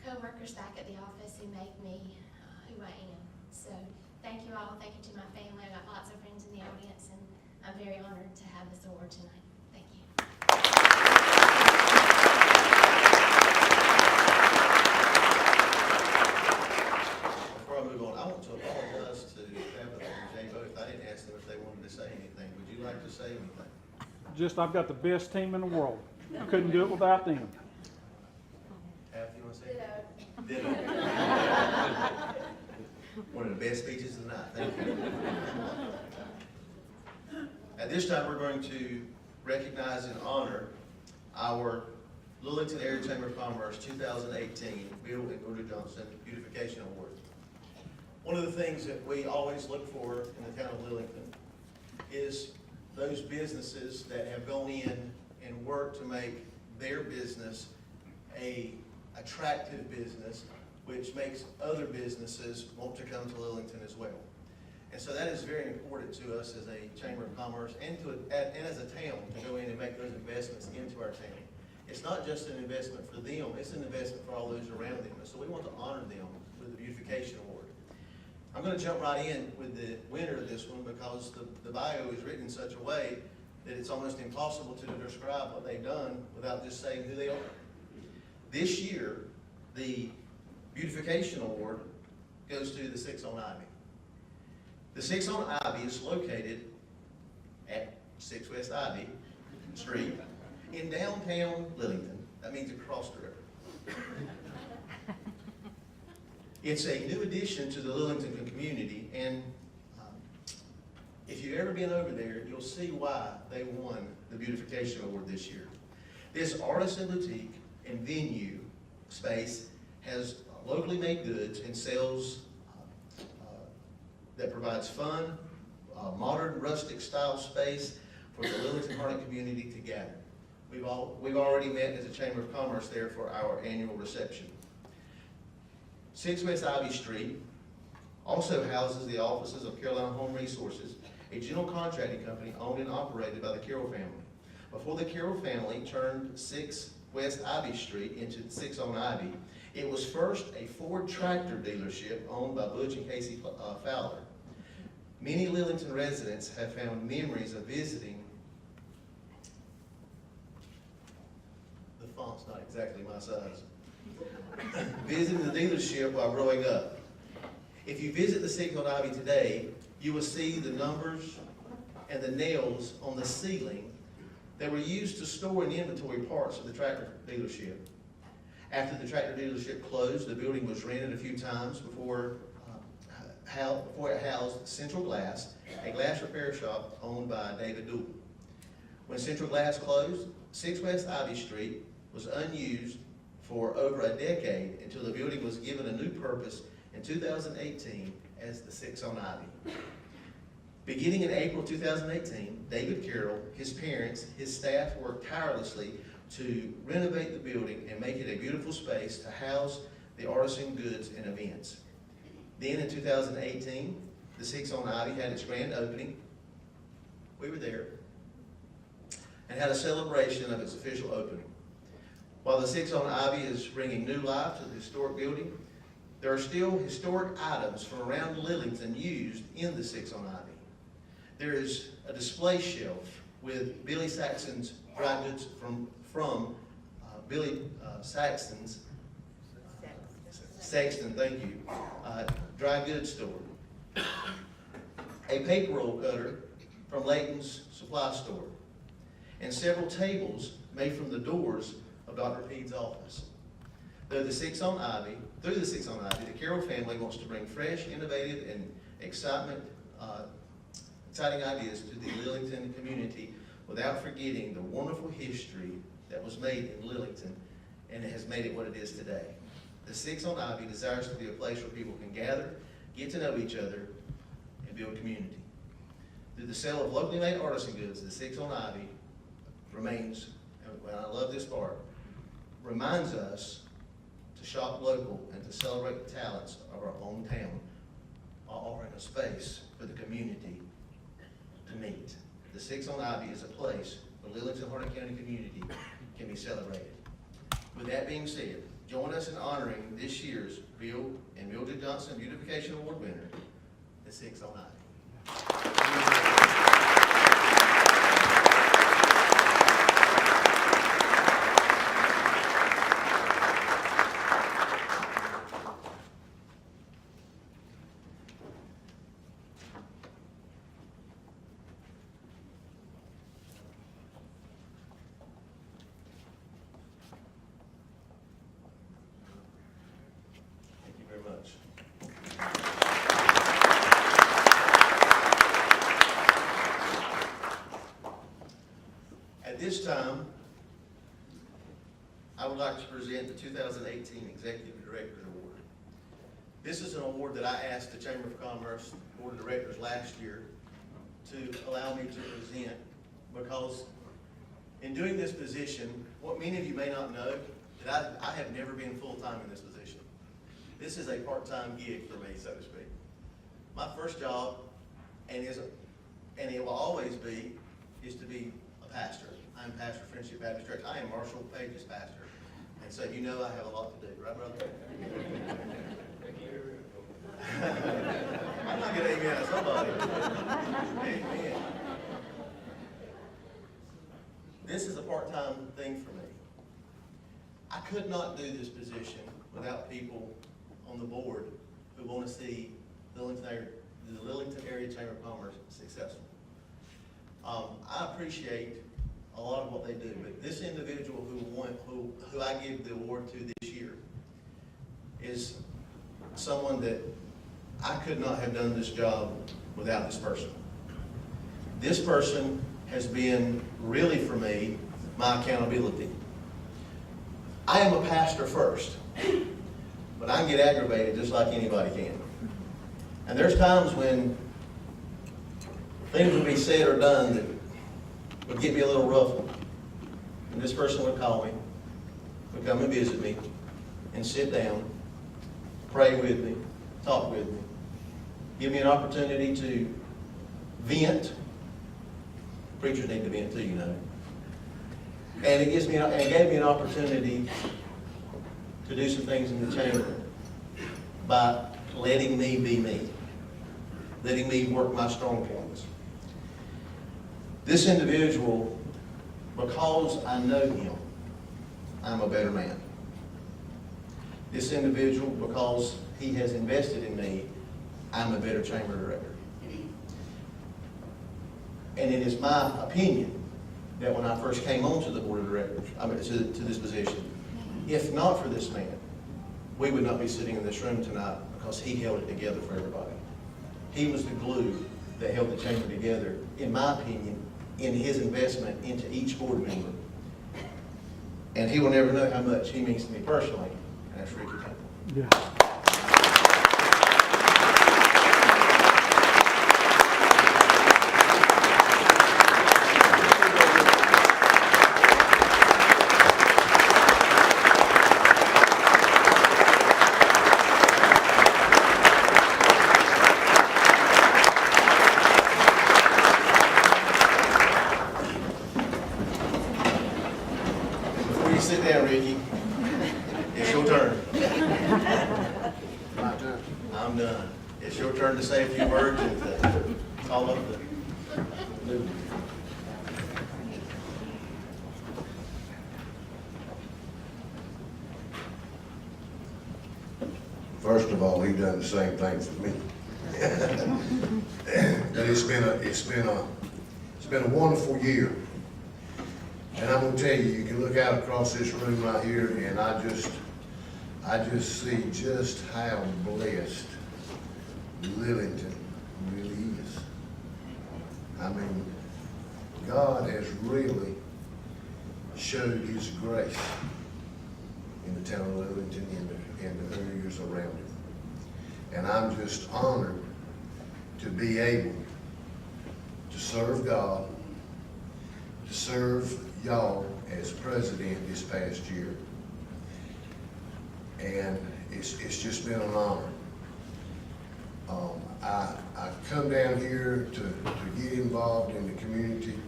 co-workers back at the office who make me who I am. So thank you all. Thank you to my family. I got lots of friends in the audience, and I'm very honored to have this award tonight. Thank you. Before I move on, I want to apologize to Tabitha and Jay both. I didn't ask them if they wanted to say anything. Would you like to say anything? Just, I've got the best team in the world. I couldn't do it without them. Tabitha, you want to say anything? Ditto. One of the best speeches of the night. Thank you. At this time, we're going to recognize and honor our Lillington Area Chamber of Commerce 2018 Bill and Gloria Johnson Beautification Award. One of the things that we always look for in the town of Lillington is those businesses that have gone in and worked to make their business a attractive business, which makes other businesses want to come to Lillington as well. And so that is very important to us as a Chamber of Commerce and as a town to go in and make those investments into our town. It's not just an investment for them, it's an investment for all those around them. And so we want to honor them with the Beautification Award. I'm going to jump right in with the winner of this one because the bio is written in such a way that it's almost impossible to describe what they've done without just saying who they are. This year, the Beautification Award goes to the 6 on Ivy. The 6 on Ivy is located at 6 West Ivy Street in downtown Lillington. That means across the river. It's a new addition to the Lillington community, and if you've ever been over there, you'll see why they won the Beautification Award this year. This artisan boutique and venue space has locally made goods and sells that provides fun, modern rustic style space for the Lillington Harnett community to gather. We've already met as a Chamber of Commerce there for our annual reception. 6 West Ivy Street also houses the offices of Carolina Home Resources, a general contracting company owned and operated by the Carroll family. Before the Carroll family turned 6 West Ivy Street into 6 on Ivy, it was first a Ford tractor dealership owned by Butch and Casey Fowler. Many Lillington residents have found memories of visiting. The font's not exactly my size. Visiting the dealership while growing up. If you visit the 6 on Ivy today, you will see the numbers and the nails on the ceiling that were used to store and inventory parts of the tractor dealership. After the tractor dealership closed, the building was rented a few times before it housed Central Glass, a glass repair shop owned by David Dooley. When Central Glass closed, 6 West Ivy Street was unused for over a decade until the building was given a new purpose in 2018 as the 6 on Ivy. Beginning in April 2018, David Carroll, his parents, his staff worked tirelessly to renovate the building and make it a beautiful space to house the artisan goods and events. Then in 2018, the 6 on Ivy had its grand opening. We were there and had a celebration of its official opening. While the 6 on Ivy is bringing new life to the historic building, there are still historic items from around Lillington used in the 6 on Ivy. There is a display shelf with Billy Saxton's dry goods from Billy Saxton's Sexton, thank you, dry goods store. A paper roll cutter from Layton's supply store, and several tables made from the doors of Dr. Pede's office. Through the 6 on Ivy, the Carroll family wants to bring fresh, innovative, and exciting ideas to the Lillington community without forgetting the wonderful history that was made in Lillington and it has made it what it is today. The 6 on Ivy desires to be a place where people can gather, get to know each other, and build community. Through the sale of locally made artisan goods, the 6 on Ivy remains, and I love this part, reminds us to shop local and to celebrate the talents of our own town while offering a space for the community to meet. The 6 on Ivy is a place where Lillington Harnett County community can be celebrated. With that being said, join us in honoring this year's Bill and Mildred Johnson Beautification Award winner, the 6 on Ivy. Thank you very much. At this time, I would like to present the 2018 Executive Director's Award. This is an award that I asked the Chamber of Commerce Board of Directors last year to allow me to present because in doing this position, what many of you may not know, that I have never been full-time in this position. This is a part-time gig for me, so to speak. My first job, and it will always be, is to be a pastor. I'm pastor of Friendship Baptist Church. I am Marshall Page's pastor. And so you know I have a lot to do, right, brother? I'm not going to amen at somebody. Amen. This is a part-time thing for me. I could not do this position without people on the board who want to see the Lillington Area Chamber of Commerce successful. I appreciate a lot of what they do, but this individual who I give the award to this year is someone that I could not have done this job without this person. This person has been really for me my accountability. I am a pastor first, but I can get aggravated just like anybody can. And there's times when things would be said or done that would get me a little ruffled. And this person would call me, would come and visit me, and sit down, pray with me, talk with me, give me an opportunity to vent. Preachers need to vent too, you know. And it gave me an opportunity to do some things in the chamber by letting me be me, letting me work my strong points. This individual, because I know him, I'm a better man. This individual, because he has invested in me, I'm a better chamber director. And it is my opinion that when I first came onto the board of directors, to this position, if not for this man, we would not be sitting in this room tonight, because he held it together for everybody. He was the glue that held the chamber together, in my opinion, in his investment into each board member. And he will never know how much he means to me personally, and that's Ricky Temple. Yeah. Before you sit down, Ricky, it's your turn. My turn. I'm done. It's your turn to say a few words and call up the new. First of all, he done the same thing for me. But it's been a wonderful year. And I'm gonna tell you, you can look out across this room right here, and I just see just how blessed Lillington really is. I mean, God has really showed His grace in the town of Lillington and the areas around it. And I'm just honored to be able to serve God, to serve y'all as president this past year. And it's just been an honor. I come down here to get involved in the community,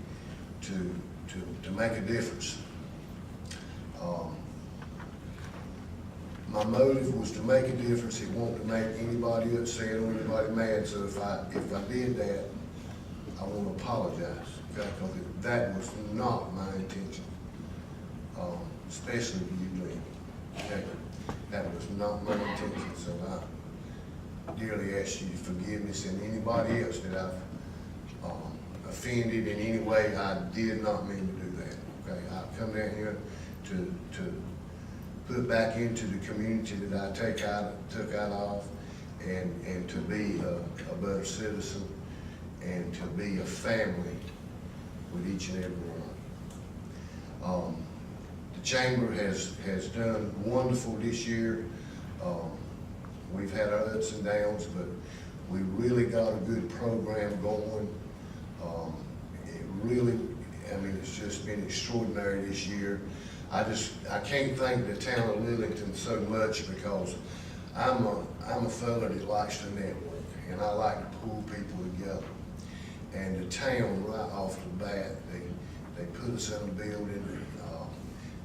to make a difference. My motive was to make a difference. It wasn't to make anybody upset or anybody mad. So if I did that, I want to apologize, okay? Because that was not my intention, especially with you, Lee. Okay? That was not my intention. So I dearly ask you forgiveness, and anybody else that I've offended in any way. I did not mean to do that. Okay? I come down here to put back into the community that I took out of, and to be a better citizen, and to be a family with each and every one. The chamber has done wonderful this year. We've had our ups and downs, but we really got a good program going. It really, I mean, it's just been extraordinary this year. I can't thank the town of Lillington so much, because I'm a fella that likes to network, and I like to pull people together. And the town, right off the bat, they put us in a building.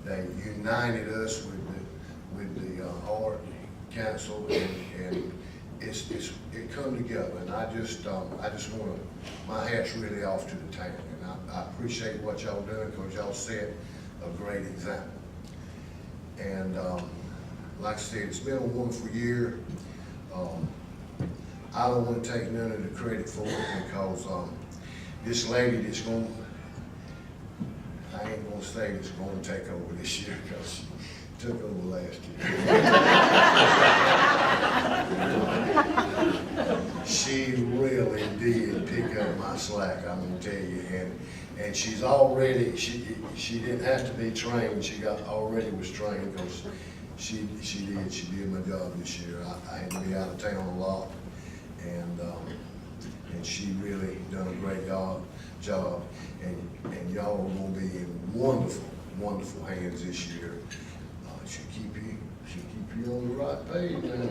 They united us with the art council, and it come together. And I just want to, my hat's really off to the town, and I appreciate what y'all doing, because y'all set a great example. And like I said, it's been a wonderful year. I don't want to take none of the credit for it, because this lady that's going, I ain't going to say that's going to take over this year, because she took over last year. She really did pick up my slack, I'm going to tell you. And she's already, she didn't have to be trained. She already was trained, because she did my job this year. I had to be out of town a lot, and and she really done a great job. And y'all are gonna be in wonderful, wonderful hands this year. She'll keep you on the right page now.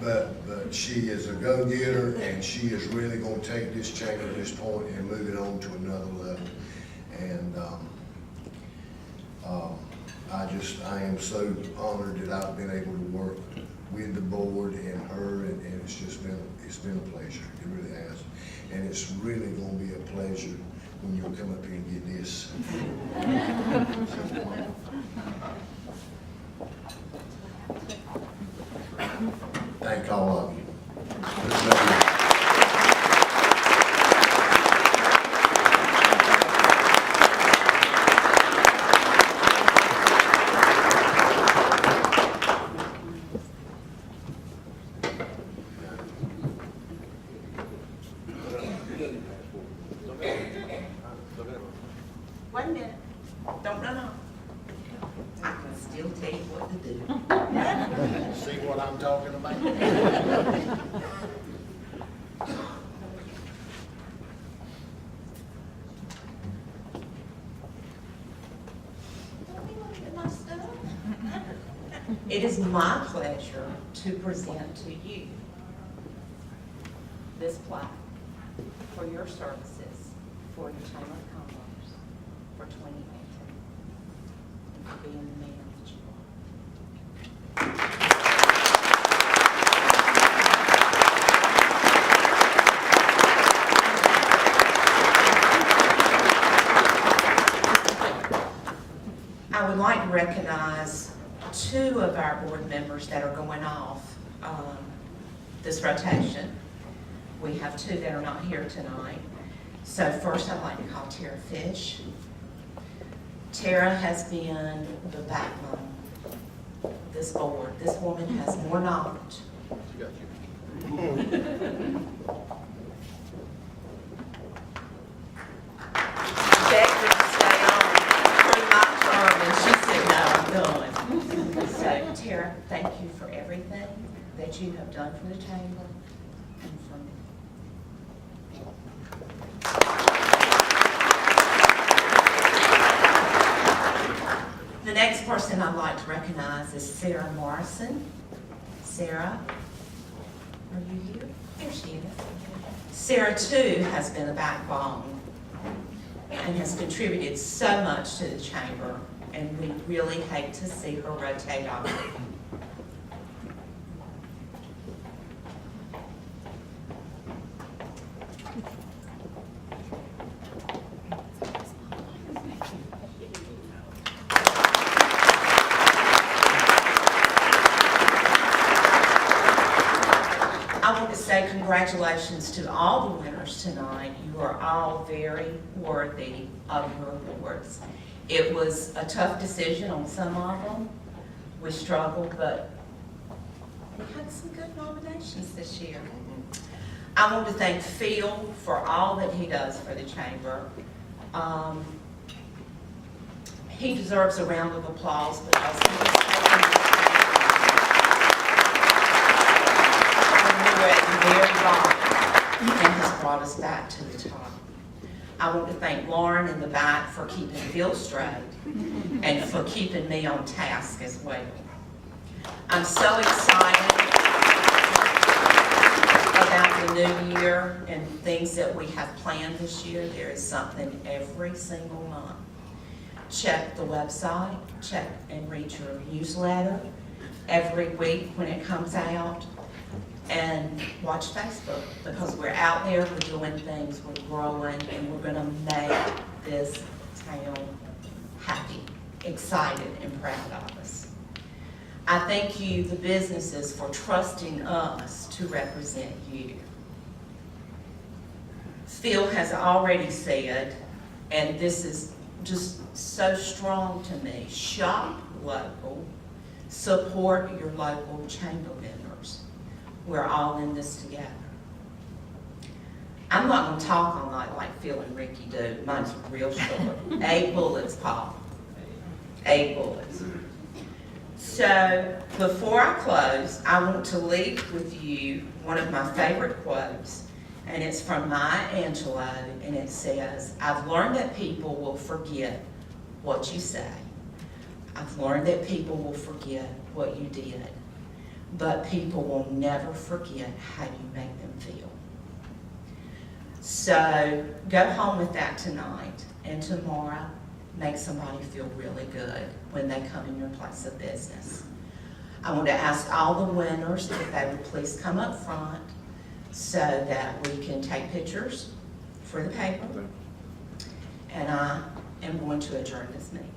But she is a go-getter, and she is really gonna take this chamber at this point and move it on to another level. And I am so honored that I've been able to work with the board and her, and it's been a pleasure. It really has. And it's really gonna be a pleasure when you'll come up here and get this. Thank all of you. Wait a minute, don't run off. I can still tell you what to do. See what I'm talking about? Don't be looking at my stuff. It is my pleasure to present to you this plaque for your services for the Chamber of Commerce for 2018, and for being the man that you are. I would like to recognize two of our board members that are going off this rotation. We have two that are not here tonight. So first, I'd like to call Tara Fish. Tara has been the backbone of this board. This woman has more knowledge. Begged her to stay on through my term, and she said, no, I'm done. So Tara, thank you for everything that you have done for the chamber and for me. The next person I'd like to recognize is Sarah Morrison. Sarah, are you here? There she is. Sarah, too, has been a backbone and has contributed so much to the chamber, and we really hate to see her rotate off. I want to say congratulations to all the winners tonight. You are all very worthy of your awards. It was a tough decision on some of them. We struggled, but we had some good nominations this year. I want to thank Phil for all that he does for the chamber. He deserves a round of applause because he has taken this at the very bottom and has brought us back to the top. I want to thank Lauren in the back for keeping Phil straight and for keeping me on task as well. I'm so excited about the new year and things that we have planned this year. There is something every single month. Check the website, check and read your newsletter every week when it comes out. And watch Facebook, because we're out there, we're doing things, we're growing, and we're gonna make this town happy, excited, and proud of us. I thank you, the businesses, for trusting us to represent you. Phil has already said, and this is just so strong to me, shop local, support your local chamber members. We're all in this together. I'm not going to talk all night like Phil and Ricky do. Mine's real short. 8 bullets, Paul. 8 bullets. So, before I close, I want to leave with you one of my favorite quotes, and it's from Maya Angelou, and it says, "I've learned that people will forget what you say. I've learned that people will forget what you did, but people will never forget how you make them feel." So, go home with that tonight, and tomorrow, make somebody feel really good when they come in your place of business. I want to ask all the winners if they would please come up front so that we can take pictures for the paper. And I am going to adjourn this meeting.